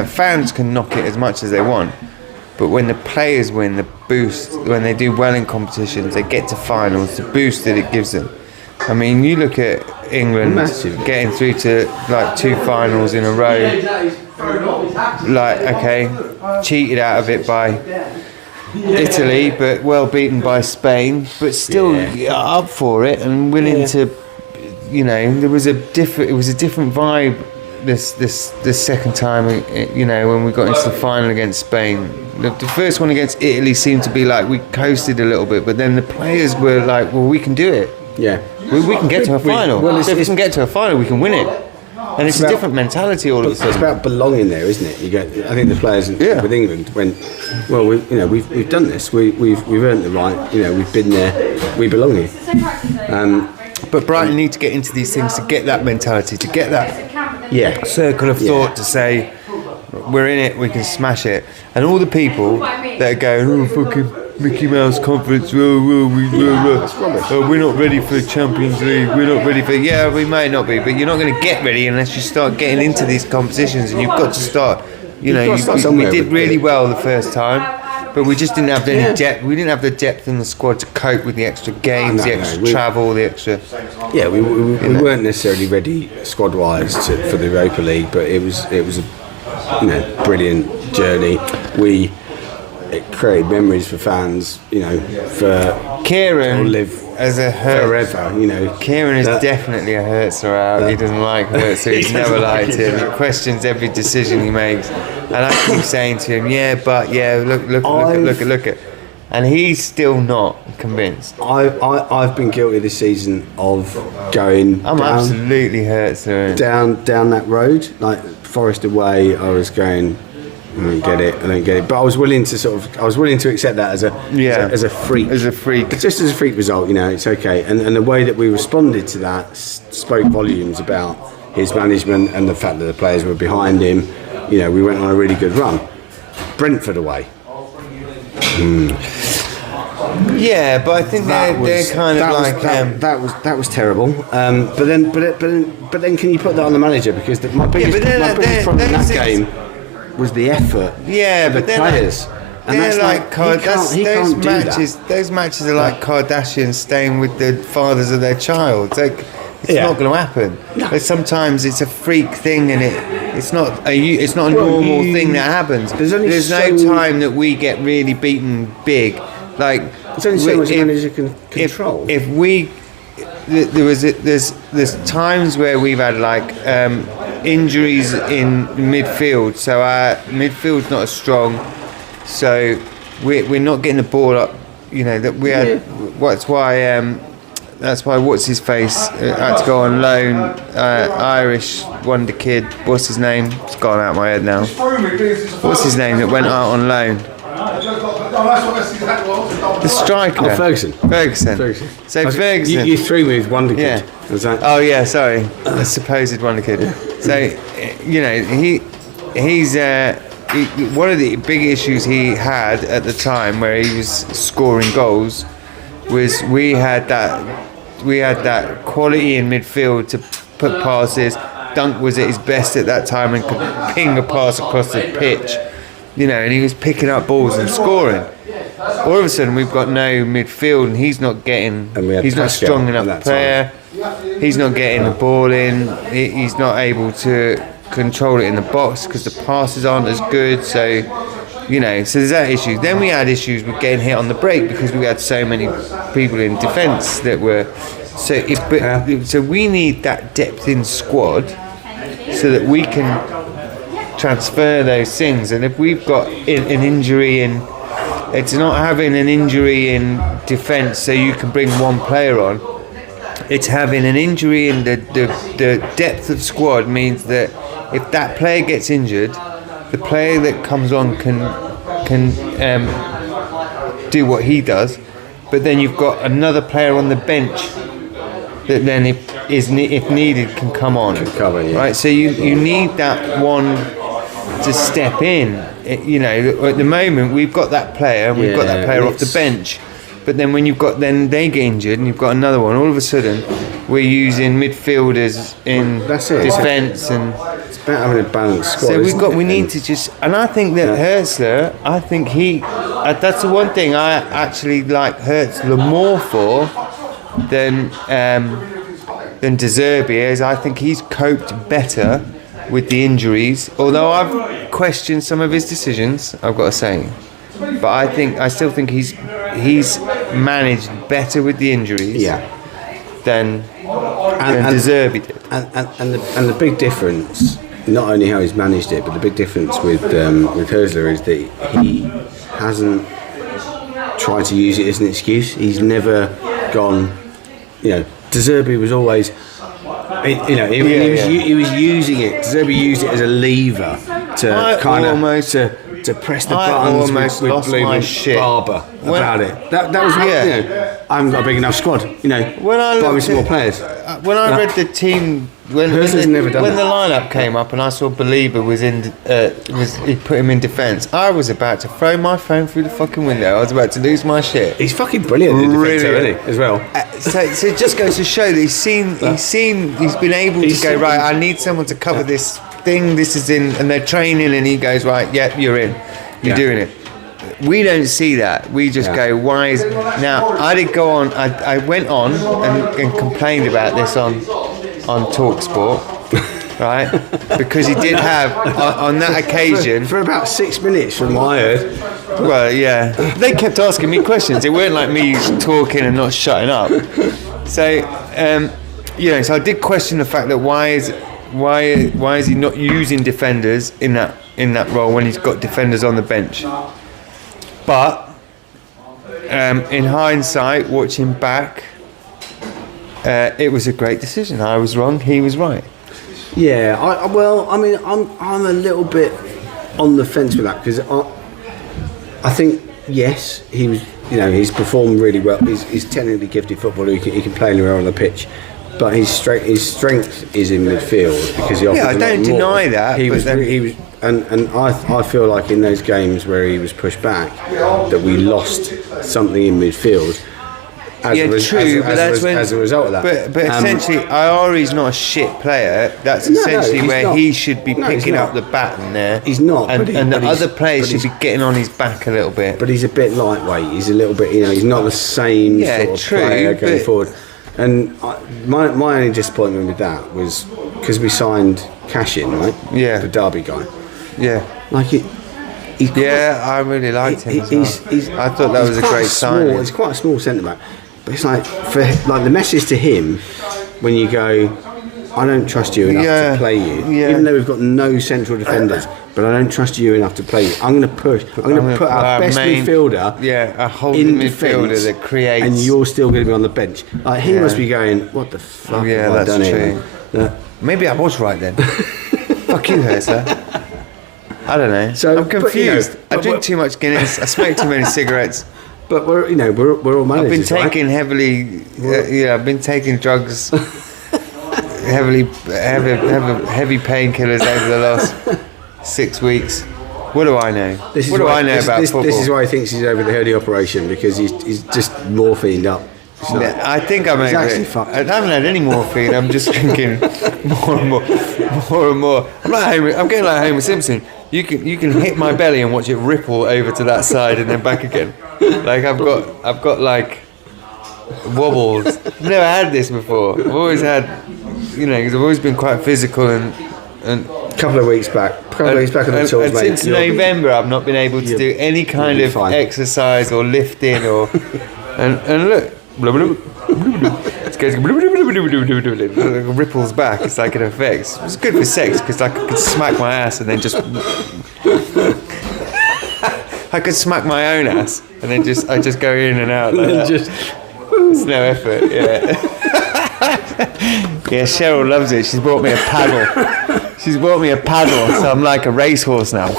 fans can knock it as much as they want, but when the players win, the boost, when they do well in competitions, they get to finals, the boost that it gives them. I mean, you look at England getting through to like 2 finals in a row, like, okay, cheated out of it by Italy, but well beaten by Spain, but still up for it and willing to, you know, it was a different vibe this second time, you know, when we got into the final against Spain. The first one against Italy seemed to be like we coasted a little bit, but then the players were like, well, we can do it. Yeah. We can get to a final. If we can get to a final, we can win it. And it's a different mentality all of a sudden. It's about belonging there, isn't it? I think the players with England went, well, we've done this. We've earned the right. You know, we've been there. We belong here. But Brighton need to get into these things to get that mentality, to get that circle of thought to say, we're in it, we can smash it. And all the people that are going, oh, fucking Mickey Mouse Conference, we're not ready for Champions League, we're not ready for... Yeah, we may not be, but you're not going to get ready unless you start getting into these competitions, and you've got to start... You know, we did really well the first time, but we just didn't have any depth. We didn't have the depth in the squad to cope with the extra games, the extra travel, the extra... Yeah, we weren't necessarily ready squad-wise for the Europa League, but it was a brilliant journey. It created memories for fans, you know, for Kieran live as a Hertz, forever, you know. Kieran is definitely a Hertzer out. He doesn't like Hertz, he's never liked him. He questions every decision he makes. And I keep saying to him, look at. And he's still not convinced. I've been guilty this season of going absolutely Hertzer. Down that road, like Forest away, I was going, I don't get it. But I was willing to accept that as a freak. As a freak. But just as a freak result, you know, it's okay. And the way that we responded to that spoke volumes about his management and the fact that the players were behind him. You know, we went on a really good run. Brentford away. Yeah, but I think they're kind of like that was terrible. But then can you put that on the manager, because my biggest problem in that game was the effort. Yeah, of the players. And they're that's those matches are like Kardashians staying with the fathers of their child. It's not going to happen. No. But sometimes it's a freak thing, and it's not a normal thing that happens. There's no time that we get really beaten big. Like, there's only so much a manager can control. There's times where we've had like injuries in midfield, so our midfield's not as strong, so we're not getting the ball up. You know that we had. That's why what's his face had to go on loan. Irish wonder kid. What's his name? It's gone out of my head now. What's his name that went out on loan? The striker. Oh, Ferguson. So Ferguson. You threw me with wonder kid. Yeah. Oh yeah, sorry. A supposed wonder kid. So, you know, he's one of the big issues he had at the time where he was scoring goals was we had that quality in midfield to put passes, Dunk was at his best at that time and could ping a pass across the pitch, and he was picking up balls and scoring. All of a sudden, we've got no midfield, and he's not getting. He's not a strong enough player. He's not getting the ball in. He's not able to control it in the box because the passes aren't as good. So, so there's that issue. Then we had issues with getting hit on the break because we had so many people in defence that were. So we need that depth in squad so that we can transfer those things. And if we've got an injury in, it's not having an injury in defence so you can bring one player on. It's having an injury in the depth of squad means that if that player gets injured, the player that comes on can do what he does, but then you've got another player on the bench that then if needed can come on. Can cover, yeah. Right, so you need that one to step in. At the moment we've got that player and we've got that player off the bench. But then when then they get injured and you've got another one, all of a sudden we're using midfielders in defence and it's about having a balanced squad. So we need to just, and I think that Hurtsler, I think that's the one thing I actually like Hurtsler more for than De Zerbi is. I think he's coped better with the injuries, although I've questioned some of his decisions, I've got to say. But I still think he's managed better with the injuries than De Zerbi did. And the big difference, not only how he's managed it, but the big difference with Hurtsler is that he hasn't tried to use it as an excuse. He's never gone. De Zerbi was always. He was using it. De Zerbi used it as a lever to kind of to press the buttons with Bloom and Barber about it. That was I haven't got a big enough squad. Buy me some more players. When I read the team, when the lineup came up and I saw Believer he put him in defence, I was about to throw my phone through the fucking window. I was about to lose my shit. He's fucking brilliant in defence, isn't he? As well. So it just goes to show that he's been able to go, right, I need someone to cover this thing, this is in, and they're training, and he goes, right, yep, you're in, you're doing it. We don't see that. We just go, why is... Now, I did go on, I went on and complained about this on TalkSport, right? Because he did have, on that occasion... For about 6 minutes from what I heard. Well, yeah. They kept asking me questions. It weren't like me talking and not shutting up. So, so I did question the fact that why is he not using defenders in that role when he's got defenders on the bench? But in hindsight, watching back, it was a great decision. I was wrong, he was right. Yeah, I'm a little bit on the fence with that because I think yes, he was. He's performed really well. He's technically gifted footballer. He can play anywhere on the pitch. But his strength is in midfield because he offers I don't deny that. He was, and I feel like in those games where he was pushed back, that we lost something in midfield. As a result of that. But essentially, Iori's not a shit player. That's essentially where he should be picking up the baton there. He's not. And the other players should be getting on his back a little bit. But he's a bit lightweight. He's a little bit. He's not the same sort of player going forward. And my only disappointment with that was because we signed Cashin, right? Yeah. The Derby guy. Yeah. I really liked him. I thought that was a great signing. He's quite a small centre back, but it's the message to him when you go, I don't trust you enough to play you, even though we've got no central defenders. But I don't trust you enough to play you. I'm going to push. I'm going to put our best midfielder, a holding midfielder that creates, and you're still going to be on the bench. He must be going, what the fuck have I done here? Maybe I was right then. Fuck you, Hurtsler. I don't know. So I'm confused. I drink too much Guinness. I smoke too many cigarettes. But we're all managers. I've been taking I've been taking drugs, heavy painkillers over the last 6 weeks. What do I know? What do I know about football? This is why he thinks he's over the hernia operation, because he's just morphined up Yeah, I think I'm over actually it. fucked. I haven't had any morphine. I'm just drinking more and more. I'm getting like Homer Simpson. You can hit my belly and watch it ripple over to that side and then back again. Like I've got like wobbles. I've never had this before. I've always had, because I've always been quite physical and. A couple of weeks back on the tools, and mate. since November, I've not been able to do any kind of fine. exercise or lifting or and look, it goes it ripples back. It's like an effect. It's good for sex because I could smack my ass and then just I could smack my own ass and then I just go in and out like that. It's no effort. Yeah. Yeah, Cheryl loves it. She's bought me a paddle. So I'm like a racehorse now.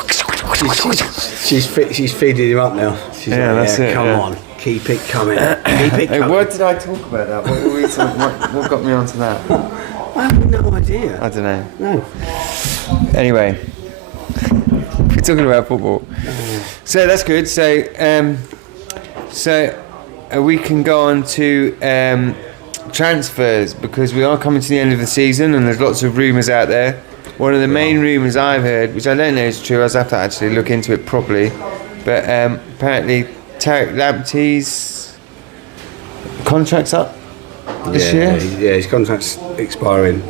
She's feeding him up now. She's that's it. Come on, keep it coming. Hey, what did I talk about that? What got me onto that? I have no idea. I don't know. No. Anyway, we're talking about football. So that's good. So we can go on to transfers because we are coming to the end of the season and there's lots of rumours out there. One of the main rumours I've heard, which I don't know is true, I have to actually look into it properly, but apparently Tarek Lamptey's contract's up this year. Yeah, his contract's expiring.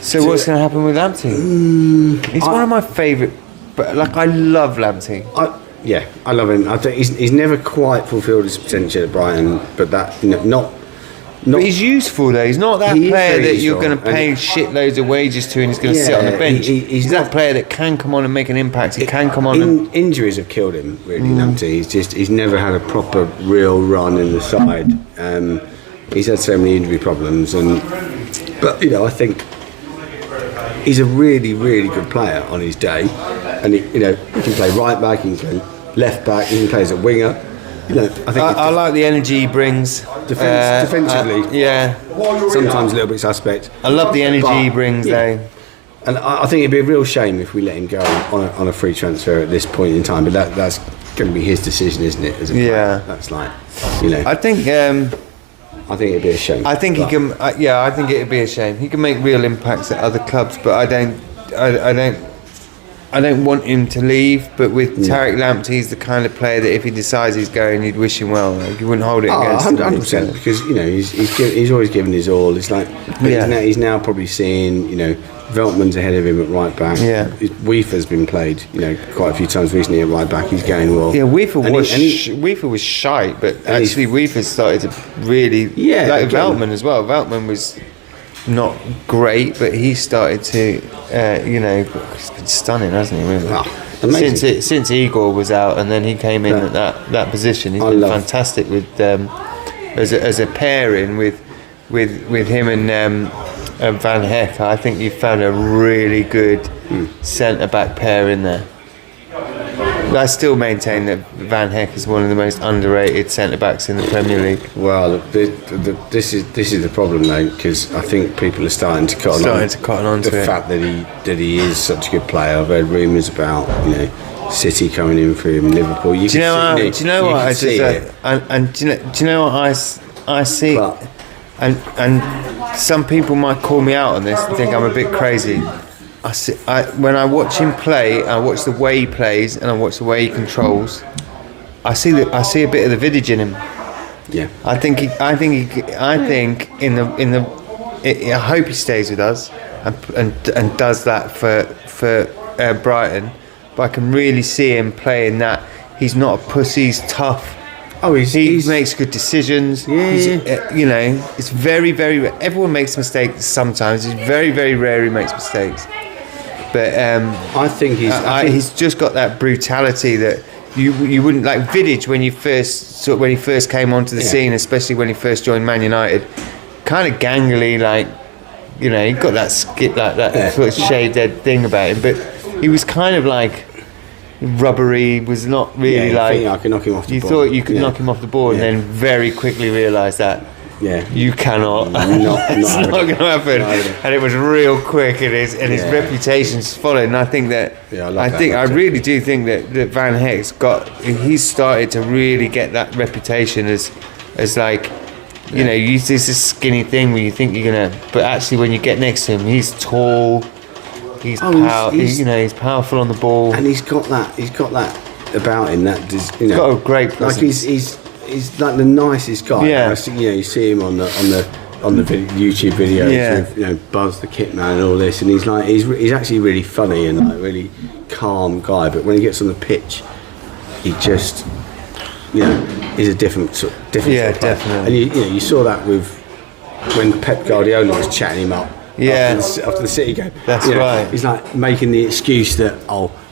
So what's going to happen with Lamptey? He's one of my favourite, but I love Lamptey. I love him. I think he's never quite fulfilled his potential at Brighton, but that not. But he's useful though. He's not that player that you're going to pay and shitloads of wages to and he's going to sit on the bench. He's that player that can come on and make an impact. He can come on. Injuries have killed him, really. Lamptey. He's never had a proper real run in the side. He's had so many injury problems, but I think he's a really, really good player on his day, and he can play right back, he can play left back, he can play as a winger. I think I like the energy he brings. Defensively, sometimes a little bit suspect. I love the energy he brings, though. And I think it'd be a real shame if we let him go on a free transfer at this point in time. But that's going to be his decision, isn't it? As a player? That's like, I think it'd be a shame. I think he can. I think it'd be a shame. He can make real impacts at other clubs, but I don't want him to leave, but with Tarek Lamptey, he's the kind of player that if he decides he's going, you'd wish him well. Like, you wouldn't hold it against him. 100%, because he's always given his all. It's like he's now probably seeing Veltman's ahead of him at right back. Yeah, Weaver's been played quite a few times recently at right back. He's going well. Yeah, Weaver was shite, but actually Weaver's started to really Veltman as well. Veltman was not great, but he started to he's been stunning, hasn't he, really? Since Igor was out and then he came in at that position, he's been fantastic with as a pairing with him and Van Heck. I think you found a really good centre back pair in there. I still maintain that Van Heck is one of the most underrated centre backs in the Premier League. Well, this is the problem though, because I think people are starting to cotton on to the fact that he is such a good player. I've heard rumours about City coming in for him, Liverpool. Do you know what I see? And some people might call me out on this and think I'm a bit crazy. When I watch him play, I watch the way he plays and I watch the way he controls. I see a bit of the Vidic in him. Yeah. I hope he stays with us and does that for Brighton. But I can really see him playing that. He's not a pussy. He's tough. He makes good decisions. It's very, very. Everyone makes mistakes sometimes. It's very, very rare he makes mistakes. But I think he's just got that brutality that you wouldn't like. Vidic when he first came onto the scene, especially when he first joined Man United, kind of gangly, he got that skit like that sort of shaved head thing about him. But he was kind of like rubbery. Was not really I could knock him off the board. You thought you could knock him off the board, and then very quickly realised that. Yeah, you cannot. It's not going to happen. And it was real quick, and his reputation's followed. And I think that I really do think that Van Heck's he's started to really get that reputation as like You know, he's this skinny thing where you think you're gonna, but actually when you get next to him, he's tall. He's he's powerful on the ball, and he's got that about him that you know, got a great presence. Like he's like the nicest guy. Yeah. You see him on the YouTube videos with, you know, Buzz the Kit Man and all this, and he's actually really funny and like really calm guy. But when he gets on the pitch, he just, you know, is a different sort of player. Definitely. And you saw that with when Pep Guardiola was chatting him up. Yeah. After the City game. That's right. He's like making the excuse that,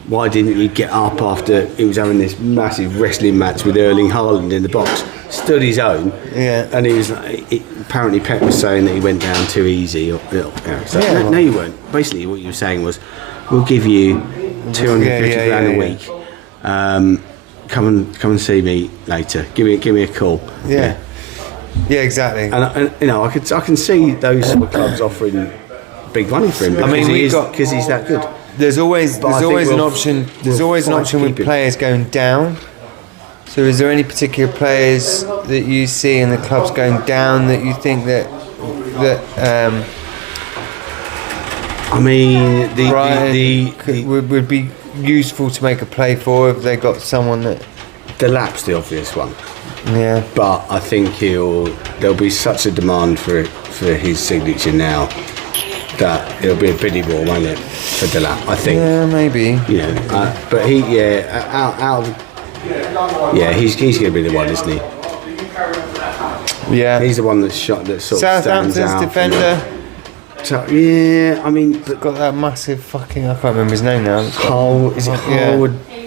why didn't he get up after he was having this massive wrestling match with Erling Haaland in the box? Stood his own. Yeah. And he was like, apparently Pep was saying that he went down too easy. No, you weren't. Basically, what you were saying was, we'll give you £250 a week. Come and see me later. Give me a call. Yeah. Yeah, exactly. And you know, I can see those sort of clubs offering big money for him because he's that good. There's always an option. There's always an option with players going down. So, is there any particular players that you see in the clubs going down that you think that I mean, would be useful to make a play for if they got someone that Delap's the obvious one. Yeah. But I think there'll be such a demand for his signature now that it'll be a bidding war, won't it, for Delap? I think. Yeah, maybe. You know, but he's going to be the one, isn't he? Yeah. He's the one that sort of stands out. Southampton's defender. Yeah, I mean, but got that massive fucking, I can't remember his name now. Howard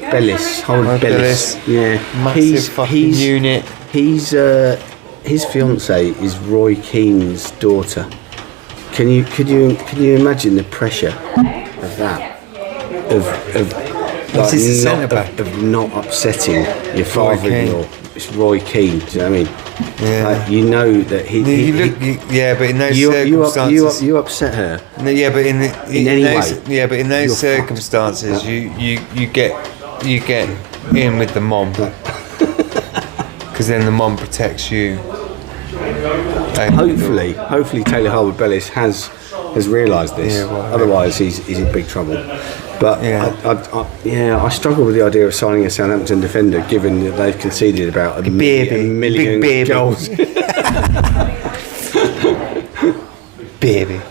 Bellis? Howard Bellis. Yeah. Massive fucking unit. His fiancée is Roy Keane's daughter. Can you imagine the pressure of that? Of not upsetting your father-in-law. It's Roy Keane. Do you know what I mean? Yeah. Like, you know that but in those circumstances, you upset her. No, yeah, but in any those, way, yeah, but in those you're circumstances, fucked. you get in with the mom, because then the mom protects you. Hopefully Taylor Howard Bellis has realised this. Yeah, well, otherwise, he's in big trouble. But I struggle with the idea of signing a Southampton defender, given that they've conceded about a million goals. Baby.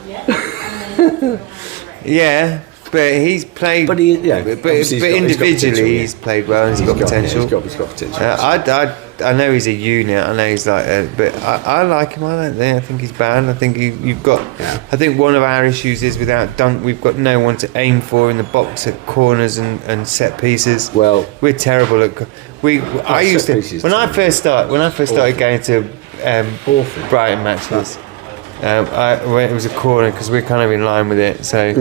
Yeah, but he's played. But individually, he's played well and he's got potential. He's got potential. I know he's a unit. I know he's like, but I like him. I think he's bad. I think you've got. Yeah. I think one of our issues is without Dunk, we've got no one to aim for in the box at corners and set pieces. Well, we're terrible at. I used to when I first started going to Brighton matches. When it was a corner, because we're kind of in line with it. So.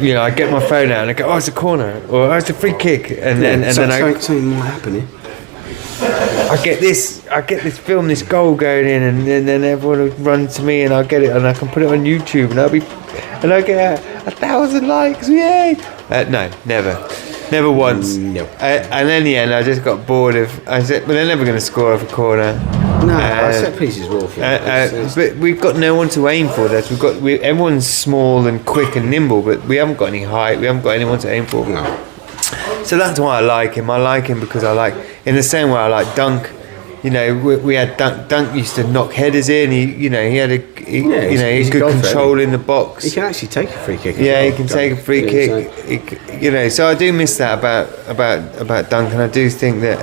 You know, I get my phone out and I go, "Oh, it's a corner," or "Oh, it's a free kick," and then something might happen here. I get this film, this goal going in, and then everyone will run to me, and I'll get it, and I can put it on YouTube, and I'll get 1,000 likes, yay! No, never once. No. And then in the end, I just got bored of. I said, "Well, they're never going to score off a corner." No, set pieces are awful. But we've got no one to aim for. Everyone's small and quick and nimble, but we haven't got any height. We haven't got anyone to aim for. No. So that's why I like him. I like him because in the same way I like Dunk. You know, we had Dunk used to knock headers in. He had he's good control in the box. He can actually take a free kick. Yeah, he can take a free kick. So I do miss that about Dunk, and I do think that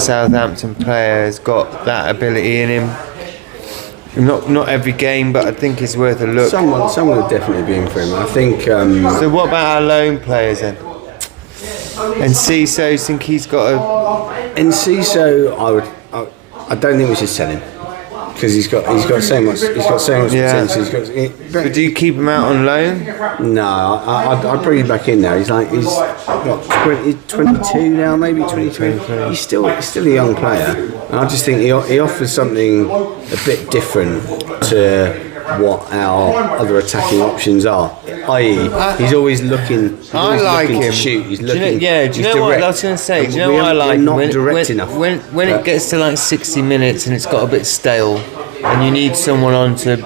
Southampton player has got that ability in him. Not every game, but I think it's worth a look. Someone would definitely be in for him. I think. So what about our loan players then? And Ciso, think he's got a. And Ciso, I don't think we should sell him because he's got so much potential. But do you keep him out on loan? No, I'd bring him back in now. He's 22 now, maybe 23. He's still a young player, and I just think he offers something a bit different to what our other attacking options are. I.e., he's always looking. He's always looking to shoot. He's looking. Do you know what I was going to say? Do you know what I like? We're not direct enough. When it gets to like 60 minutes and it's got a bit stale, and you need someone on to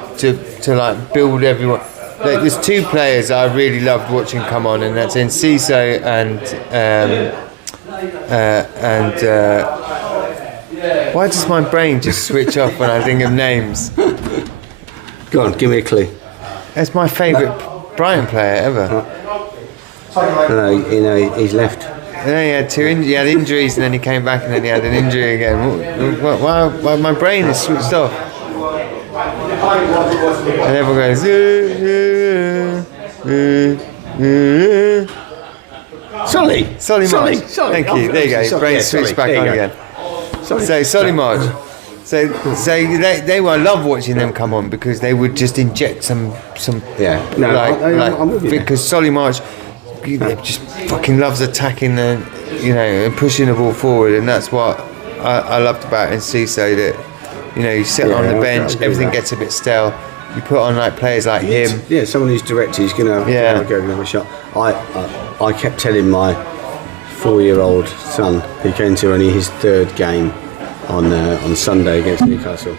like build everyone. Like, there's two players I really loved watching come on, and that's Enciso and why does my brain just switch off when I think of names? Go on, give me a clue. That's my favourite Brighton player ever. No, he's left. And then he had he had injuries, and then he came back, and then he had an injury again. Why my brain is switched off? And everyone goes. Solly March. Thank you. There you go. Brain switched back on again. So Solly March. So they were. I love watching them come on because they would just inject some. Yeah. No, I'm with you. Because Solly March, just fucking loves attacking and pushing the ball forward, and that's what I loved about Enciso. That you sit on the bench, everything gets a bit stale. You put on like players like him. Yeah, someone who's direct, he's going to have a shot. I kept telling my 4-year-old son, who came to only his third game on Sunday against Newcastle.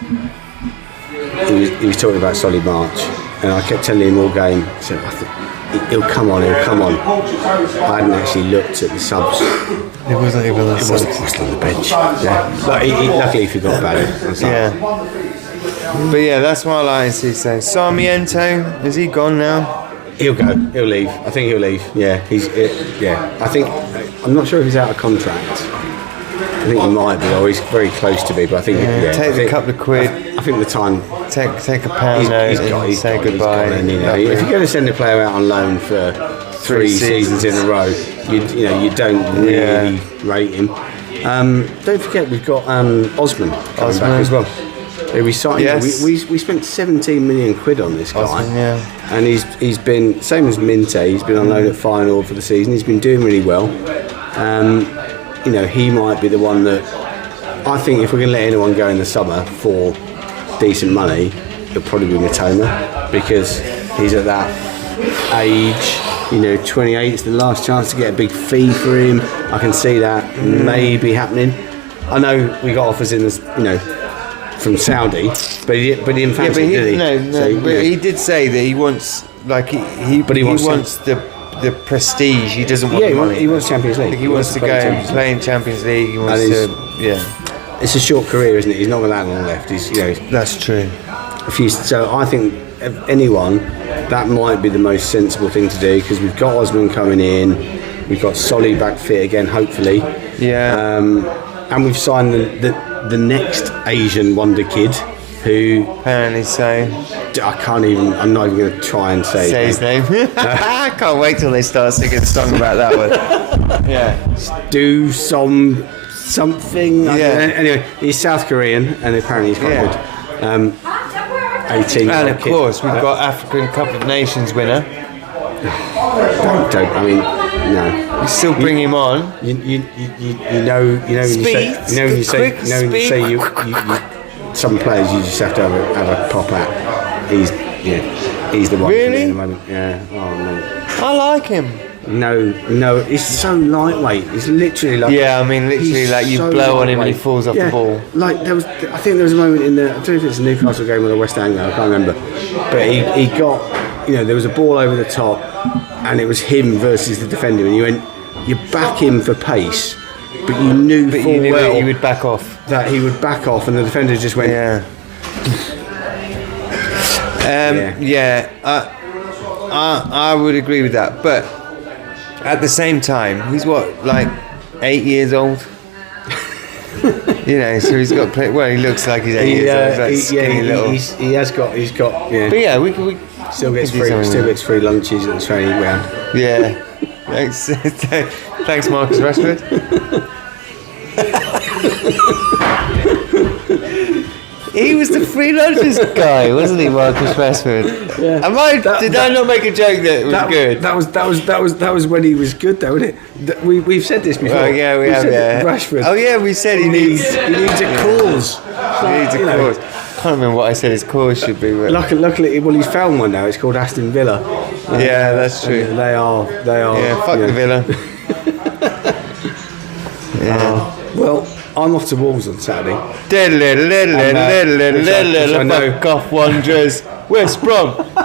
He was talking about Solly March, and I kept telling him all game. I said, he'll come on. I hadn't actually looked at the subs. It wasn't even the subs. It wasn't on the bench. Yeah, luckily he forgot about it. Yeah. But yeah, that's why I like Enciso. Sarmiento, is he gone now? He'll go. He'll leave. I think he'll leave. Yeah, I think. I'm not sure if he's out of contract. I think he might be, or he's very close to be. But I think. Take a couple of quid. I think the time. Take a pound note and say goodbye. If you're going to send a player out on loan for 3 seasons in a row, you don't really rate him. Don't forget we've got Osman coming back as well. We signed. Yes. We spent 17 million quid on this guy, Osman, and he's been same as Minte. He's been on loan at Feyenoord for the season. He's been doing really well. He might be the one that I think if we're going to let anyone go in the summer for decent money, it'll probably be Matoma, because he's at that age. 28 is the last chance to get a big fee for him. I can see that maybe happening. I know we got offers in this, from Saudi, but he didn't fancy it, did he? But he did say that he wants, he wants the prestige. He doesn't want the money. He wants Champions League. He wants to go and play in Champions League. He wants It's a short career, isn't it? He's not got that long left. That's true. So I think of anyone, that might be the most sensible thing to do, because we've got Osman coming in, we've got Solly back fit again, hopefully. Yeah. And we've signed the next Asian wonder kid, who apparently I'm not even going to try and say his name. I can't wait till they start singing a song about that one. Yeah. Do something. Anyway, he's South Korean, and apparently he's quite good. 18. And of course, we've got African Cup of Nations winner. No. You still bring him on. You know when you say some players you just have to have a pop at. He's the one. Really? In the moment. Yeah. Oh no. I like him. No, he's so lightweight. He's literally like. Yeah, literally like you blow on him and he falls off the ball. Like I think there was a moment in I don't know if it's a Newcastle game or the West Ham game, I can't remember. But he got, there was a ball over the top, and it was him versus the defender, and you back him for pace, but you knew full well he would back off. That he would back off, and the defender just went. I would agree with that, but at the same time, he's 8 years old. So he's got play. Well, he looks like he's 8 years old. He's skinny little. He's got. Yeah. But yeah, we still gets free lunches at the training ground. Yeah. Thanks, Marcus Rashford. He was the free lunches guy, wasn't he, Marcus Rashford? Yeah. Did I not make a joke that it was good? That was when he was good, though, wasn't it? We've said this before. Oh yeah, we have. Yeah. Rashford. Oh yeah, we said he needs a cause. He needs a cause. can't remember what I said his cause should be. But Luckily, well, he's found one now. It's called Aston Villa. yeah, that's true. And they are. Yeah, fuck the Villa. Yeah. Well, I'm off to Wolves on Saturday. Fuck off, Wanderers. West Brom. Fuck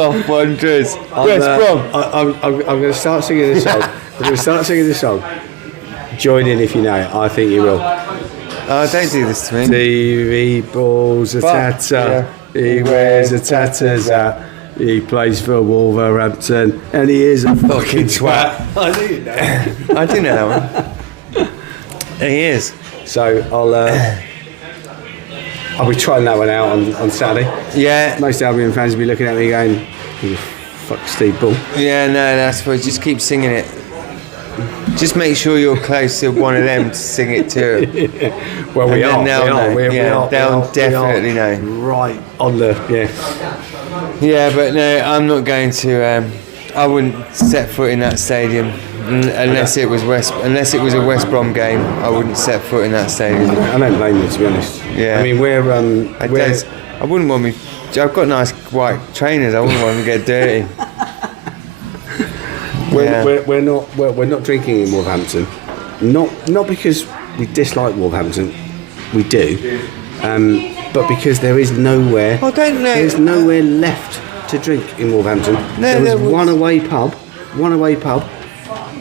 off, Wanderers. West Brom. I'm going to start singing this song. Join in if you know it. I think you will. Oh, don't do this to me. TV balls a tatter. Yeah. He wears a tatter's hat. He plays for Wolverhampton, and he is a fucking twat. I knew you know. I do know that one. He is. So I'll be trying that one out on Saturday. Yeah. Most Albion fans will be looking at me going, "Who the fuck Steve Bull?" Yeah, no, that's why. Just keep singing it. Just make sure you're close to one of them to sing it to. Well, we are. They'll definitely know. Right on the Yeah, but no, I'm not going to. I wouldn't set foot in that stadium unless it was a West Brom game. I wouldn't set foot in that stadium. I don't blame you, to be honest. Yeah. I mean, I wouldn't want me. I've got nice white trainers. I wouldn't want them to get dirty. We're not drinking in Wolverhampton. Not because we dislike Wolverhampton. We do. But because there is nowhere. I don't know. There's nowhere left to drink in Wolverhampton. No, there was one away pub.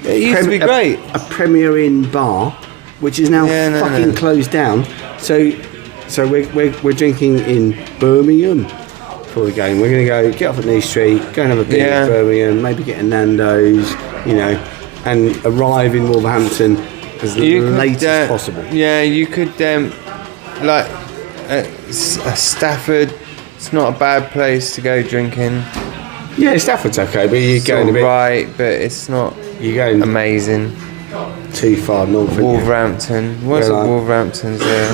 It used to be great. A Premier Inn bar, which is now closed down. So we're drinking in Birmingham for the game. We're going to go get off at New Street, go and have a beer in Birmingham, maybe get a Nando's, and arrive in Wolverhampton as late as possible. Yeah, you could like Stafford. It's not a bad place to go drinking. Yeah, Stafford's okay, but you're going a bit right, but it's not. You're going amazing. Too far north. Wolverhampton. What's Wolverhampton's there?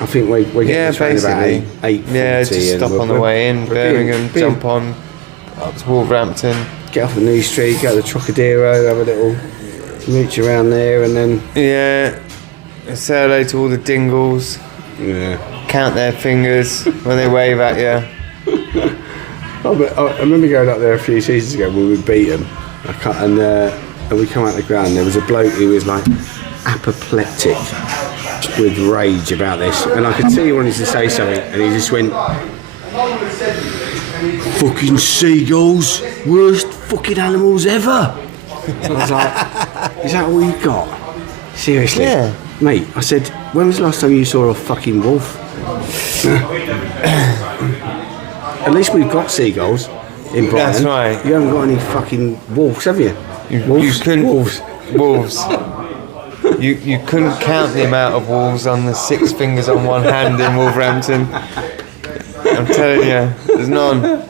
I think we're getting the train about 8:40. Yeah, just stop on the way in Birmingham, jump on up to Wolverhampton. Get off at New Street, go to the Trocadero, have a little mooch around there, and then say hello to all the dingles. Yeah. Count their fingers when they wave at you. I remember going up there a few seasons ago when we beat them, and we come out the ground. And there was a bloke who was like apoplectic with rage about this, and I could see he wanted to say something, and he just went, "Fucking seagulls, worst fucking animals ever." I was like, "Is that all you got? Seriously?" Yeah. Mate, I said, "When was the last time you saw a fucking wolf?" At least we've got seagulls in Brighton. That's right. You haven't got any fucking wolves, have you? You couldn't. Wolves. You couldn't count the amount of wolves on the 6 fingers on one hand in Wolverhampton. I'm telling you, there's none.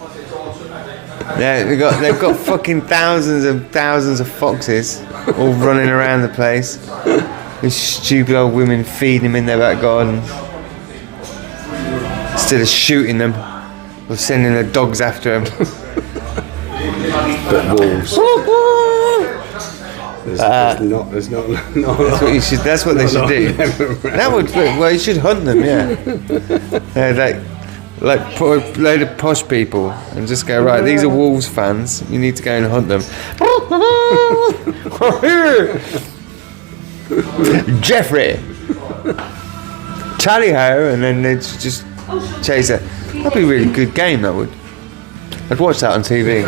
Yeah, they've got fucking thousands and thousands of foxes all running around the place. These stupid old women feeding them in their back garden instead of shooting them or sending their dogs after them. But wolves. There's not. That's what you should. That's what they should do. That would. Well, you should hunt them. Yeah. Like put a load of posh people and just go, right, these are Wolves fans. You need to go and hunt them. Jeffrey, tally ho, and then they just chase it. That'd be a really good game. That would. I'd watch that on TV.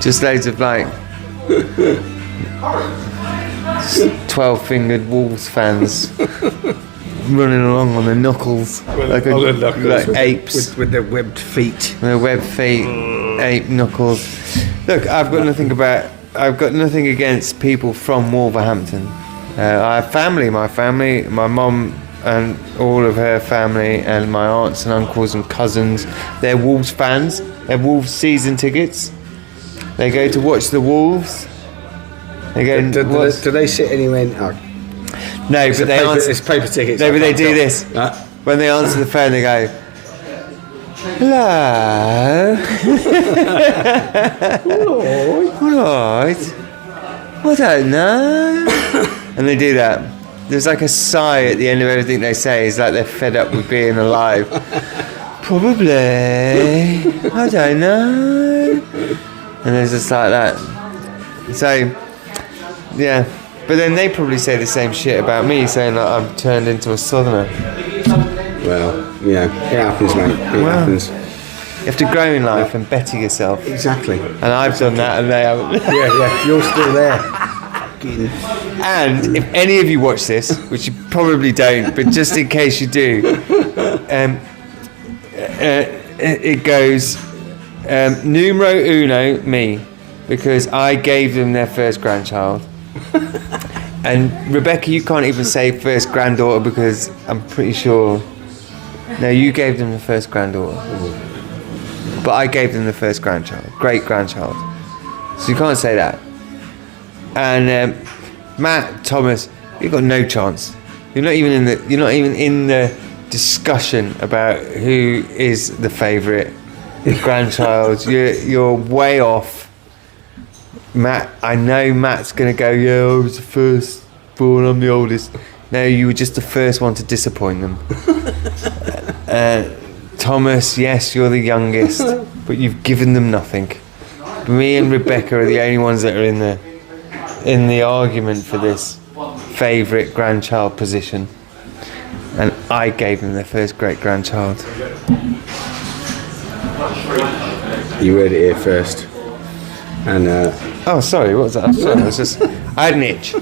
Just loads of like 12-fingered Wolves fans running along on their knuckles like apes with their webbed feet. Their webbed feet, ape knuckles. Look, I've got nothing against people from Wolverhampton. I have family. My mum and all of her family, and my aunts and uncles and cousins. They're Wolves fans. They're Wolves season tickets. They go to watch the Wolves. They go. Do they sit anywhere? No, but they answer. It's paper tickets. No, but they do this. When they answer the phone, they go, "Hello." All right. I don't know. And they do that. there's like a sigh at the end of everything they say. It's like they're fed up with being alive. Probably. I don't know. And it's just like that. So, yeah. But then they probably say the same shit about me, saying that I'm turned into a southerner. Well, it happens, mate. It happens. You have to grow in life and better yourself. Exactly. And I've done that and they haven't. Yeah, you're still there. And if any of you watch this, which you probably don't, but just in case you do, it goes numero uno, me, because I gave them their first grandchild. And Rebecca, you can't even say first granddaughter because I'm pretty sure. No, you gave them the first granddaughter. But I gave them the first grandchild, great grandchild. So you can't say that. And Matt, Thomas, you've got no chance. You're not even in the discussion about who is the favourite grandchild. You're way off. Matt, I know Matt's gonna go, yeah, I was the first born, I'm the oldest. No, you were just the first one to disappoint them. Thomas, yes, you're the youngest, but you've given them nothing. Me and Rebecca are the only ones that are in the argument for this favourite grandchild position. And I gave them their first great grandchild. You heard it here first. And oh, sorry, what was that? Sorry, I had an itch.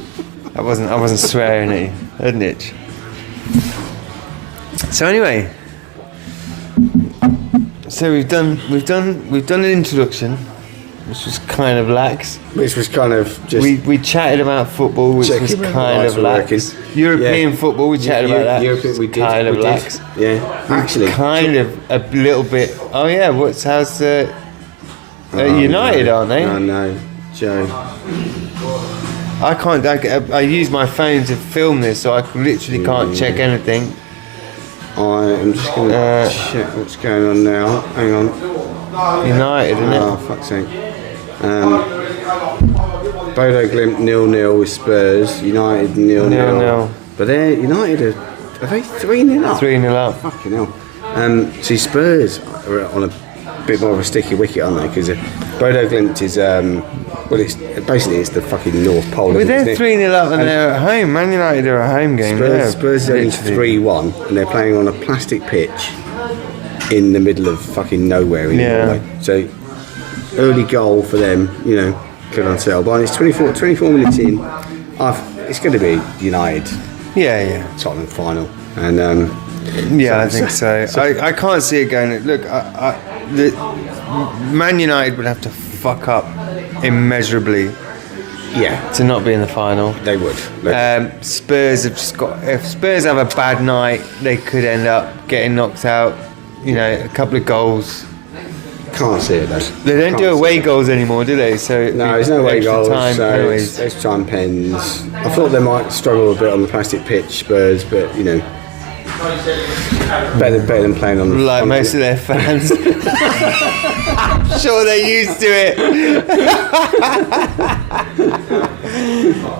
I wasn't swearing at you. I had an itch. So anyway, so we've done an introduction, which was kind of lax. Which was kind of just... We chatted about football, which was kind of lax. European football, we chatted about that. European, we did. Kind of lax. Yeah, actually. Kind of a little bit. Oh yeah, how's United, aren't they? Oh no, Joe. I can't. I use my phone to film this, so I literally can't check anything. I am just going to check what's going on now. Hang on. United, isn't it? Oh, fuck's sake. Bodo Glimt 0-0 with Spurs. United 0-0. 0-0. But they're United are they 3-0 up? 3-0 up. Fucking hell. See, Spurs are on a bit more of a sticky wicket, aren't they? Because Bodo Glimt is it's the fucking North Pole. But they're 3-0 up and they're at home. Man United are a home game. Spurs are only 3-1 and they're playing on a plastic pitch in the middle of fucking nowhere in Norway. So early goal for them, good on sale. But it's 24 minutes in. It's going to be United. Yeah. Tottenham final. And I think so. I can't see it going. Look, Man United would have to fuck up immeasurably. Yeah. To not be in the final. They would. Spurs have just got. If Spurs have a bad night, they could end up getting knocked out. A couple of goals. Can't see it though. They don't do away goals anymore, do they? So no, there's no away goals. Time, extra time pens. I thought they might struggle a bit on the plastic pitch, Spurs, but better than playing on most of their fans. I'm sure they're used to it.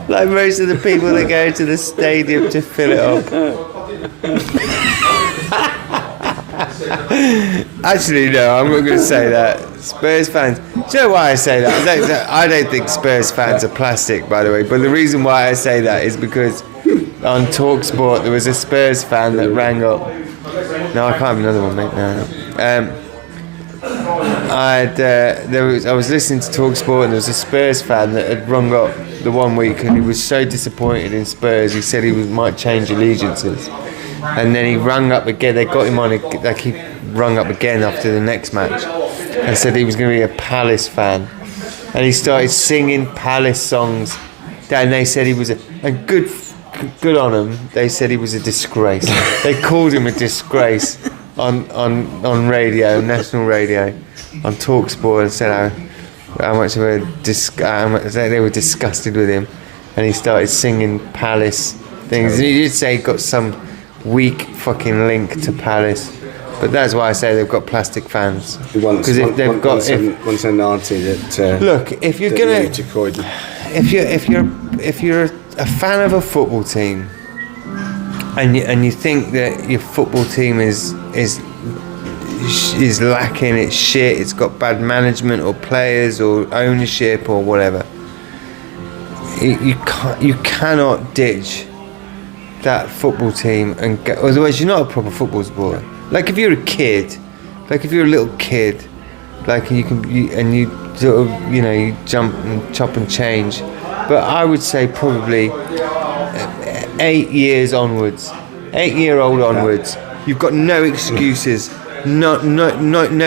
Like most of the people that go to the stadium to fill it up. Actually, no, I'm not going to say that. Spurs fans. Do you know why I say that? I don't think Spurs fans are plastic, by the way. But the reason why I say that is because on TalkSport there was a Spurs fan that rang up. No, I can't have another one, mate. No. I was listening to TalkSport and there was a Spurs fan that had rung up the one week and he was so disappointed in Spurs. He said he might change allegiances. And then he rung up again. They got him on. He rung up again after the next match and said he was going to be a Palace fan. And he started singing Palace songs. And they said he was good on him. They said he was a disgrace. They called him a disgrace on radio, national radio, on TalkSport, and said how much they were disgusted with him. And he started singing Palace things. And he did say he got some weak fucking link to Palace, but that's why I say they've got plastic fans. Because if they've got once an auntie that look, if you're gonna, if you're a fan of a football team, and you think that your football team is lacking, it's shit, it's got bad management or players or ownership or whatever. You cannot ditch that football team and go, otherwise you're not a proper football supporter. Like if you're a kid, like if you're a little kid, like you sort of, you know, you jump and chop and change. But I would say probably 8 years onwards, 8-year-old onwards, you've got no excuses, no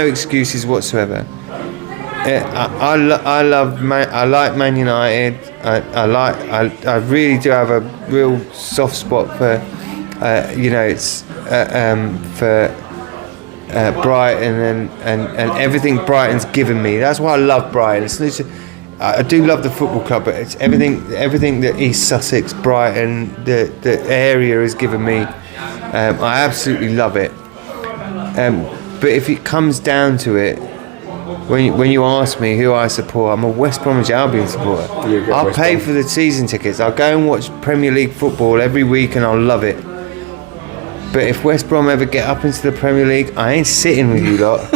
excuses whatsoever. I like Man United. I really do have a real soft spot for, it's for Brighton and everything Brighton's given me. That's why I love Brighton. I do love the football club, but it's everything that East Sussex, Brighton, the area has given me. I absolutely love it. But if it comes down to it, when you ask me who I support, I'm a West Bromwich Albion supporter. I'll pay for the season tickets. I'll go and watch Premier League football every week and I'll love it. But if West Brom ever get up into the Premier League, I ain't sitting with you lot.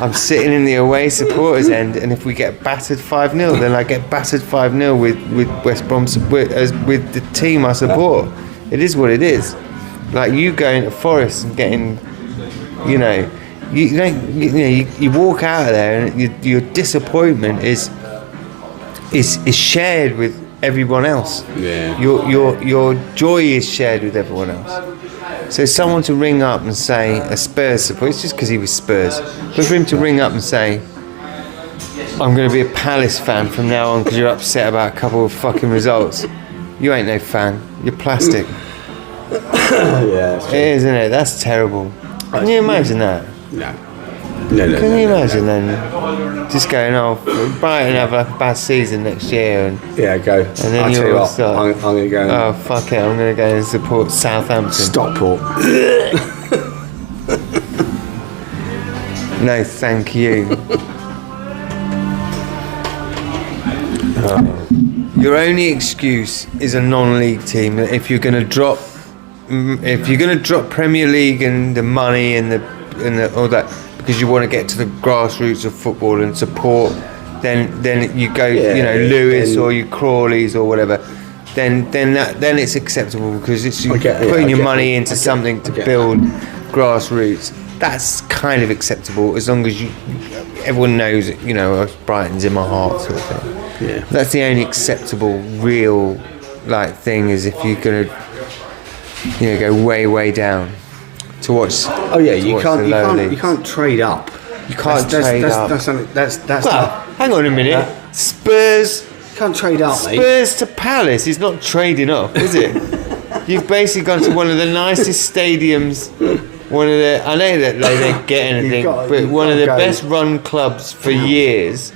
I'm sitting in the away supporters end, and if we get battered 5-0, then I get battered 5-0 with West Brom with the team I support. It is what it is. Like you going to Forest and getting, you walk out of there and your disappointment is shared with everyone else. Yeah. Your joy is shared with everyone else. So someone to ring up and say, a Spurs supporter, it's just because he was Spurs, but for him to ring up and say, I'm going to be a Palace fan from now on because you're upset about a couple of fucking results, you ain't no fan, you're plastic. Yeah, it is, isn't it? That's terrible. Can you imagine that? No. Can you imagine then just going, Brighton have like a bad season next year, and go. And then I'll tell you what, start. I'm going to go. Oh fuck it! I'm going to go and support Southampton. Stockport. No, thank you. Your only excuse is a non-league team. If you're going to drop Premier League and the money and the all that, because you want to get to the grassroots of football and support, then you go, Lewis or you Crawleys or whatever. Then it's acceptable because it's putting your money into something to build grassroots. That's kind of acceptable as long as everyone knows that, Brighton's in my heart sort of thing. Yeah. That's the only acceptable real thing, is if you're gonna go way down to watch. Oh yeah, you can't trade up. You can't trade up. That's hang on a minute. Spurs. You can't trade up, mate. Spurs to Palace is not trading up, is it? You've basically gone to one of the nicest stadiums. I know that they don't get anything, but one of the best run clubs for years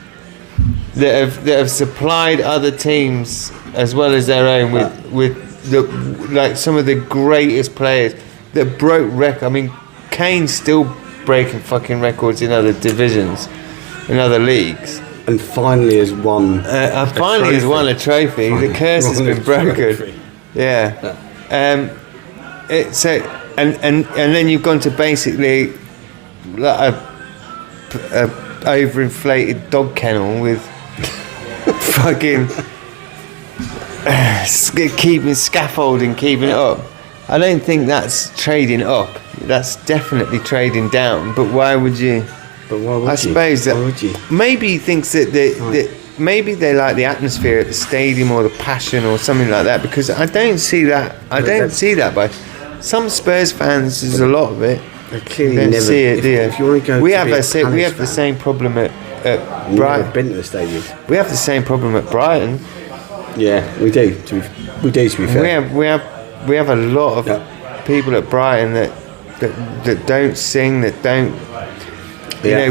that have supplied other teams as well as their own with some of the greatest players that broke record. I mean, Kane's still breaking fucking records in other divisions, in other leagues, and finally has won. A trophy. The curse has been broken. Yeah. And then you've gone to basically like a overinflated dog kennel with fucking keeping it up. I don't think that's trading up. That's definitely trading down. But why would you? But why would you? I suppose that why would you? Maybe he thinks that maybe they like the atmosphere at the stadium or the passion or something like that. Because I don't see that. But some Spurs fans, there's a lot of it. They clearly don't never see it, do you? If you want to go, we have the same problem at Brighton. Brighton. Been to the stadium. We have the same problem at Brighton. Yeah, we do. To be fair. We have a lot of people at Brighton that don't sing, that don't.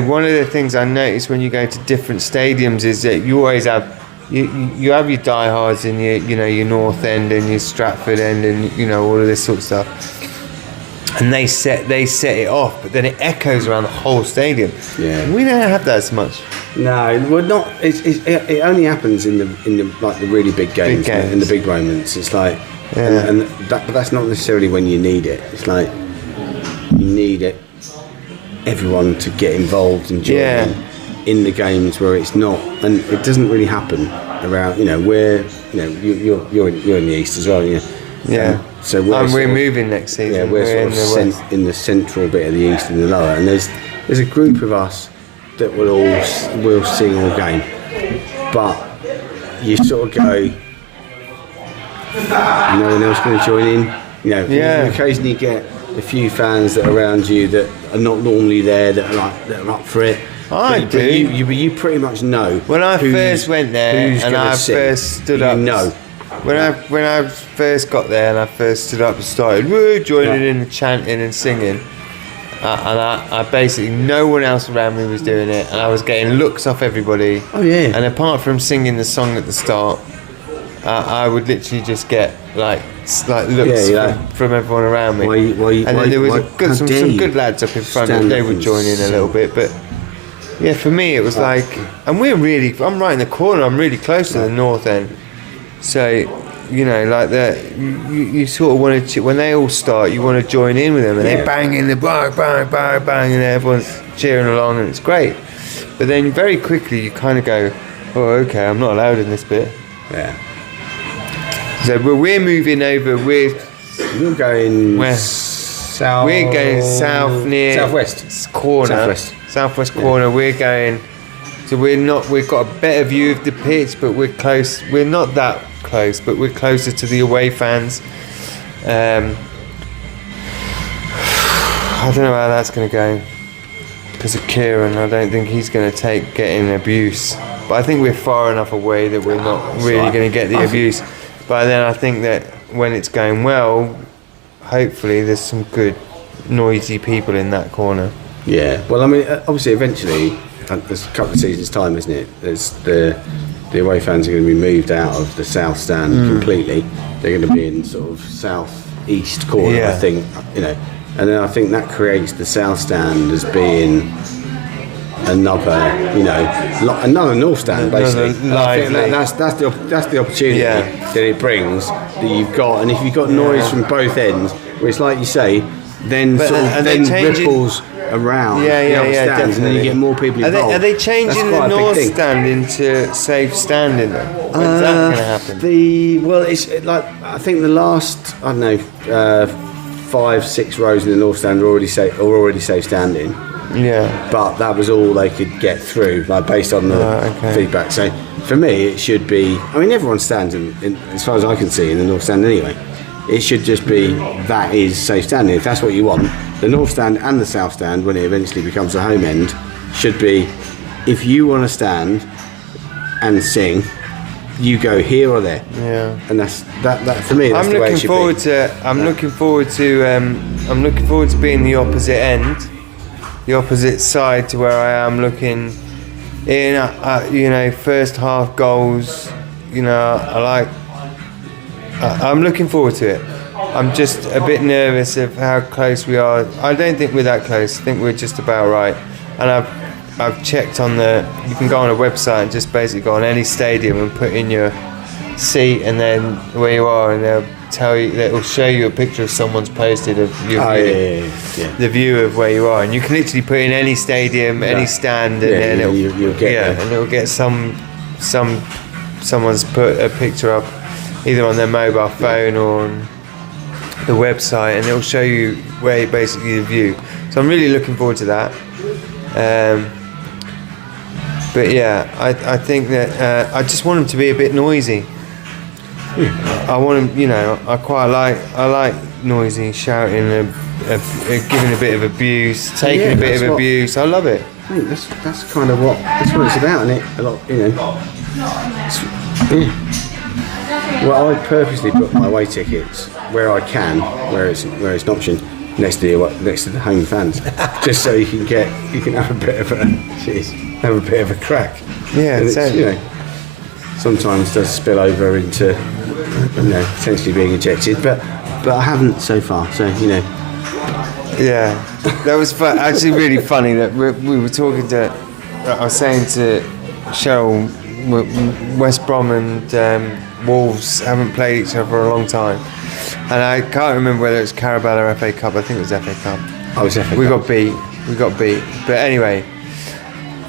One of the things I notice when you go to different stadiums is that you always have you have your diehards and your North End and your Stratford End and all of this sort of stuff, and they set it off, but then it echoes around the whole stadium. Yeah, we don't have that as much. No, we're not. It only happens in the really big games. In the big moments. It's like and but that's not necessarily when you need it. It's like you need it, everyone to get involved and join in the games where it's not, and it doesn't really happen around. Where you're in the east as well. So we're moving next season. Yeah, we're sort of in the central bit of the east and the lower, and there's a group of us that will sing all game, but you sort of go, no one else going to join in. You occasionally get a few fans that are around you that are not normally there that are up for it. But you pretty much know. When I first went there and I first stood up, when I first got there and I first stood up and started joining in and chanting and singing, and I basically, no one else around me was doing it, and I was getting looks off everybody. Oh yeah. And apart from singing the song at the start, I would literally just get like looks from everyone around me. And then there was some good lads up in front, and they would join in a little bit, but. Yeah, for me it was like, and I'm right in the corner, I'm really close to the north end. So, like that, you sort of want to, when they all start, you want to join in with them, and they bang in the bang, bang, bang, bang, and everyone's cheering along, and it's great. But then very quickly you kind of go, oh, okay, I'm not allowed in this bit. Yeah. So we're moving over, we're going west. South. We're going south near southwest corner. Southwest corner. We're going. So we've got a better view of the pitch, but we're close. We're not that close, but we're closer to the away fans. I don't know how that's going to go because of Kieran. I don't think he's going to take getting abuse. But I think we're far enough away that we're not really going to get the abuse. But then I think that when it's going well, hopefully there's some good noisy people in that corner. Yeah, well, I mean, obviously, eventually, there's a couple of seasons' time, isn't it? There's the away fans are going to be moved out of the south stand completely. They're going to be in sort of south-east corner, I think, and then I think that creates the south stand as being another north stand, basically. I think that's the opportunity that it brings that you've got, and if you've got noise from both ends, where it's like you say, then ripples around the other stands, definitely. and then you get more people involved. Are they changing the north stand into safe standing then? When's that going to happen? It's like, I think the last 5-6 rows in the north stand are already safe standing. Yeah. But that was all they could get through, like based on the feedback. So for me, it should be. I mean, everyone stands in, as far as I can see, in the north stand anyway. It should just be that is safe standing. If that's what you want, the north stand and the south stand, when it eventually becomes a home end, should be, if you want to stand and sing, you go here or there. Yeah. And that for me. That's the way it should be. I'm looking forward to being the opposite end, the opposite side to where I am looking in. First half goals. I'm looking forward to it. I'm just a bit nervous of how close we are. I don't think we're that close. I think we're just about right. And I've checked on you can go on a website and just basically go on any stadium and put in your seat and then where you are, and they'll show you a picture of someone's posted of your view, the view of where you are, and you can literally put in any stadium, any stand, and then it'll get someone's put a picture up either on their mobile phone or on the website, and it'll show you where basically the view. So I'm really looking forward to that. But yeah, I think that I just want them to be a bit noisy. I want them, I like noisy, shouting, giving a bit of abuse, taking a bit of abuse. I love it. I think that's kind of what it's about, isn't it? A lot, Well, I purposely book my away tickets where I can, where it's an option, next to the home fans, just so you can have a bit of a crack. Yeah, and sometimes does spill over into potentially being ejected, but I haven't so far. So Yeah, that was actually really funny that we were talking to. I was saying to Cheryl, West Brom and Wolves haven't played each other for a long time, and I can't remember whether it's Carabao or FA Cup. I think it was FA Cup. I was FA We Cup. got beat. But anyway,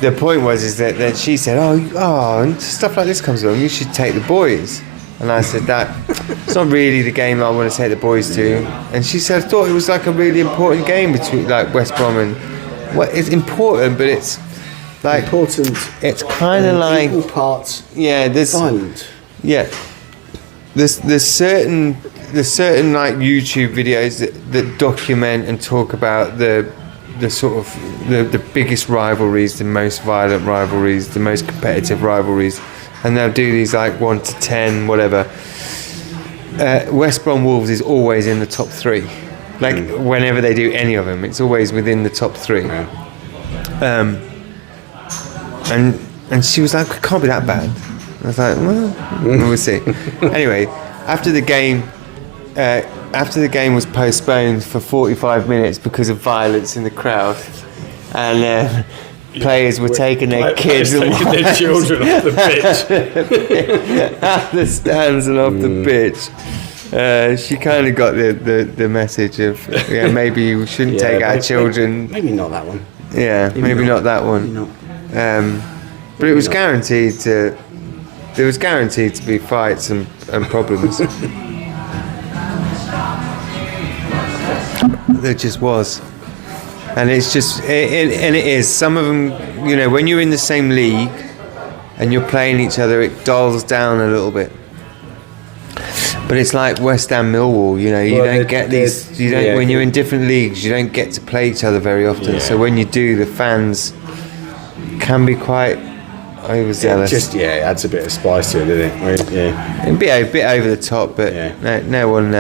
the point was is that she said, and stuff like this comes along, you should take the boys. And I said that it's not really the game I want to take the boys to. And she said, I thought it was like a really important game between like West Brom and. Well, it's important, but it's like Important. It's kind of like equal parts. yeah. There's Violent. yeah. There's certain like YouTube videos that document and talk about the sort of the biggest rivalries, the most violent rivalries, the most competitive rivalries, and they'll do these like 1 to 10, whatever. West Brom Wolves is always in the top 3. Like whenever they do any of them, it's always within the top 3. Yeah. And she was like, it can't be that bad. I was like, well, we'll see. Anyway, after the game was postponed for 45 minutes because of violence in the crowd, and players were taking their kids and taking their children off the pitch. out the stands and off the pitch. She kind of got the message of maybe we shouldn't take our children. Maybe not that one. Yeah, maybe not that one. Maybe not. But it was guaranteed to. There was guaranteed to be fights and problems. There just was, and it's just and it is. Some of them, when you're in the same league and you're playing each other, it dulls down a little bit. But it's like West Ham Millwall, you don't get these. You don't when you're in different leagues, you don't get to play each other very often. Yeah. So when you do, the fans can be quite overzealous. It adds a bit of spice to it, doesn't it? Yeah. A bit over the top, but no one.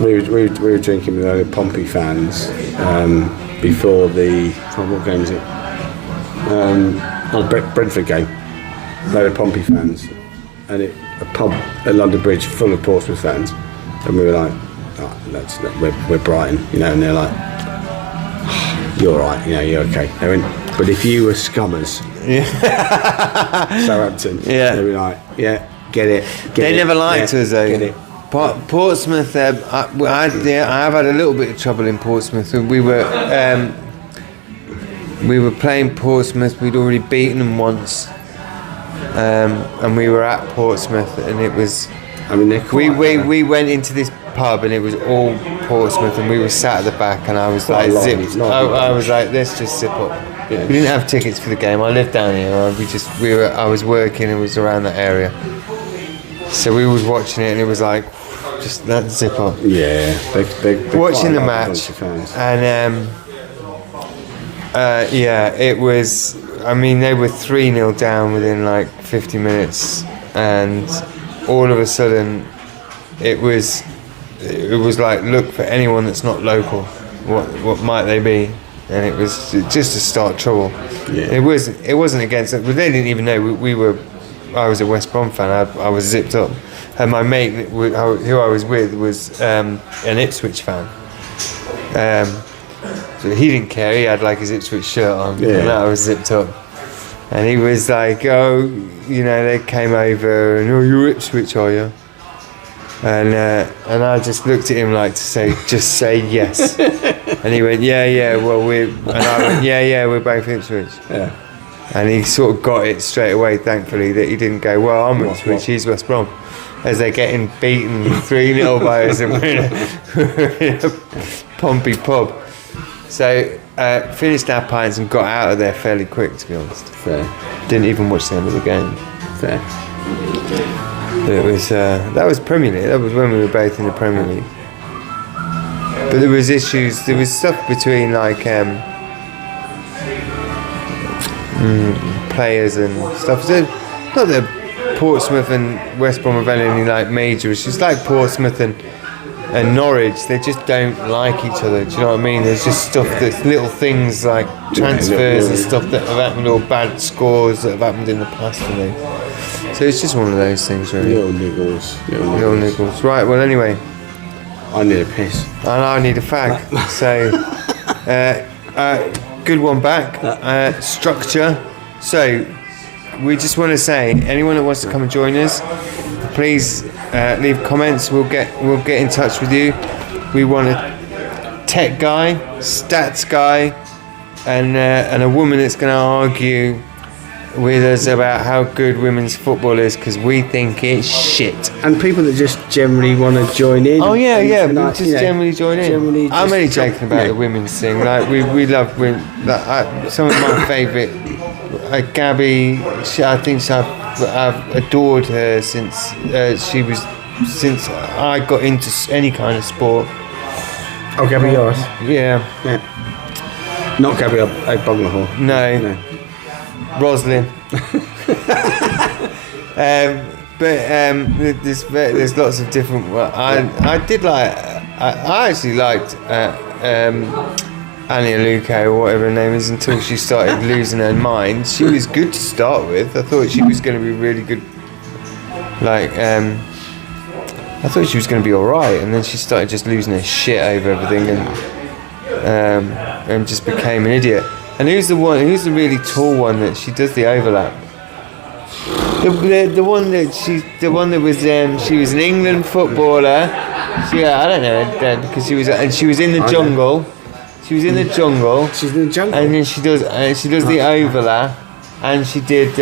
We were drinking with other Pompey fans before the what game is it? Brentford game. Load of Pompey fans, and a pub at London Bridge full of Portsmouth fans, and we were like, we're Brighton, and they're like, you're all right, you're okay. They went, but if you were Scummers, Southampton, they were like, get it. They never liked us though. Get it. Portsmouth, I have had a little bit of trouble in Portsmouth. We were playing Portsmouth. We'd already beaten them once, and we were at Portsmouth, and it was. I mean, they're quite, we went into this pub, and it was all Portsmouth, and we were sat at the back, and I was like zipped. I was like, let's just zip up. Yeah. We didn't have tickets for the game. I lived down here. I was working. It was around that area. So we was watching it, and it was like, just let's zip up. Yeah, they're watching the bunch match, of fans. and it was. I mean, they were 3-0 down within like 50 minutes, and all of a sudden, it was like, look for anyone that's not local. What might they be? And it was just to start trouble. Yeah. It wasn't against it, but they didn't even know we were. I was a West Brom fan. I was zipped up, and my mate who I was with was an Ipswich fan. So he didn't care. He had like his Ipswich shirt on, and I was zipped up. And he was like, they came over, and you're Ipswich, are you? And I just looked at him like to say, just say yes. And he went, yeah. Well, and I went, yeah, we're both Ipswich. Yeah. And he sort of got it straight away, thankfully, that he didn't go, well, I'm Ipswich, he's West Brom. As they're getting beaten 3-0 by us, and we're in a Pompey pub. So, finished our pints and got out of there fairly quick, to be honest. Fair. Didn't even watch the end of the game. Fair. But it was, that was Premier League, that was when we were both in the Premier League. But there was stuff between like, players and stuff. So, not that Portsmouth and West Brom have had any like major issues. Like Portsmouth and Norwich, they just don't like each other. Do you know what I mean? There's just stuff that's little things like transfers and stuff that have happened, or bad scores that have happened in the past. So it's just one of those things, really. Little niggles. Little niggles. Right. Well, anyway, I need a piss. and I need a fag. So, good one back. Structure. So, we just want to say, anyone that wants to come and join us, please leave comments. We'll get in touch with you. We want a tech guy, stats guy, and a woman that's going to argue with us about how good women's football is, because we think it's shit. And people that just generally want to join in. Oh yeah, like, just generally join in. I'm only joking about the women's thing. Like we love women. Like, some of my favourite, Gabby. I think I've adored her since since I got into any kind of sport. Oh, Gabby Yoris. Yeah. Not Gabby O'Bonglehor. No. Roslyn. There's lots of different. Well, I actually liked Annie Aluko or whatever her name is until she started losing her mind. She was good to start with. I thought she was going to be really good. I thought she was going to be all right, and then she started just losing her shit over everything, and just became an idiot. And who's the really tall one that she does the overlap? The one that was she was an England footballer. I don't know because she was in the jungle. She was in the jungle. She's in the jungle. And then she does the overlap, and she did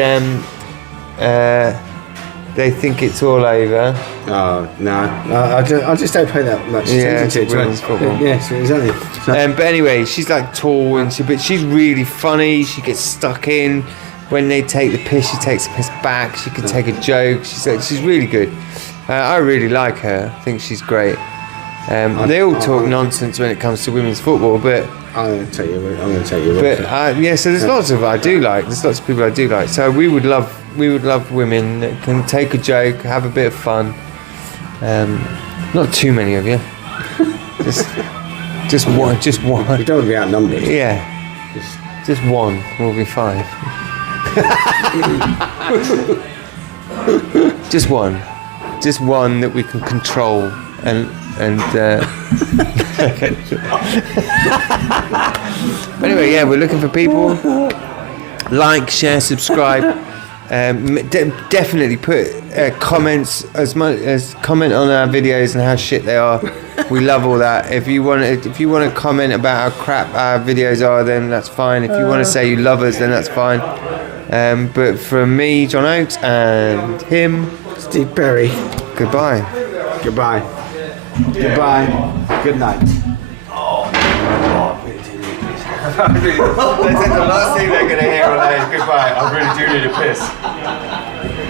They Think It's All Over. Oh no, I just don't pay that much attention to women's football. Yes, exactly. But anyway, she's like tall, but she's really funny. She gets stuck in when they take the piss. She takes the piss back. She can take a joke. She's really good. I really like her. I think she's great. They all talk nonsense when it comes to women's football, but I'm going to take you. But so there's lots of I do like. There's lots of people I do like. So we would love women that can take a joke, have a bit of fun. Not too many of you. Just one. You don't want to be outnumbered. Yeah. Just one will be fine. Just one that we can control and. But anyway, yeah, we're looking for people. Like, share, subscribe. Definitely put comments comment on our videos and how shit they are. We love all that. If you want to comment about how crap our videos are, then that's fine. If you want to say you love us, then that's fine. But from me, John Oates, and him, Steve Perry. Goodbye. Good night. That's the last thing they're going to hear on that is goodbye. I really do need a piss.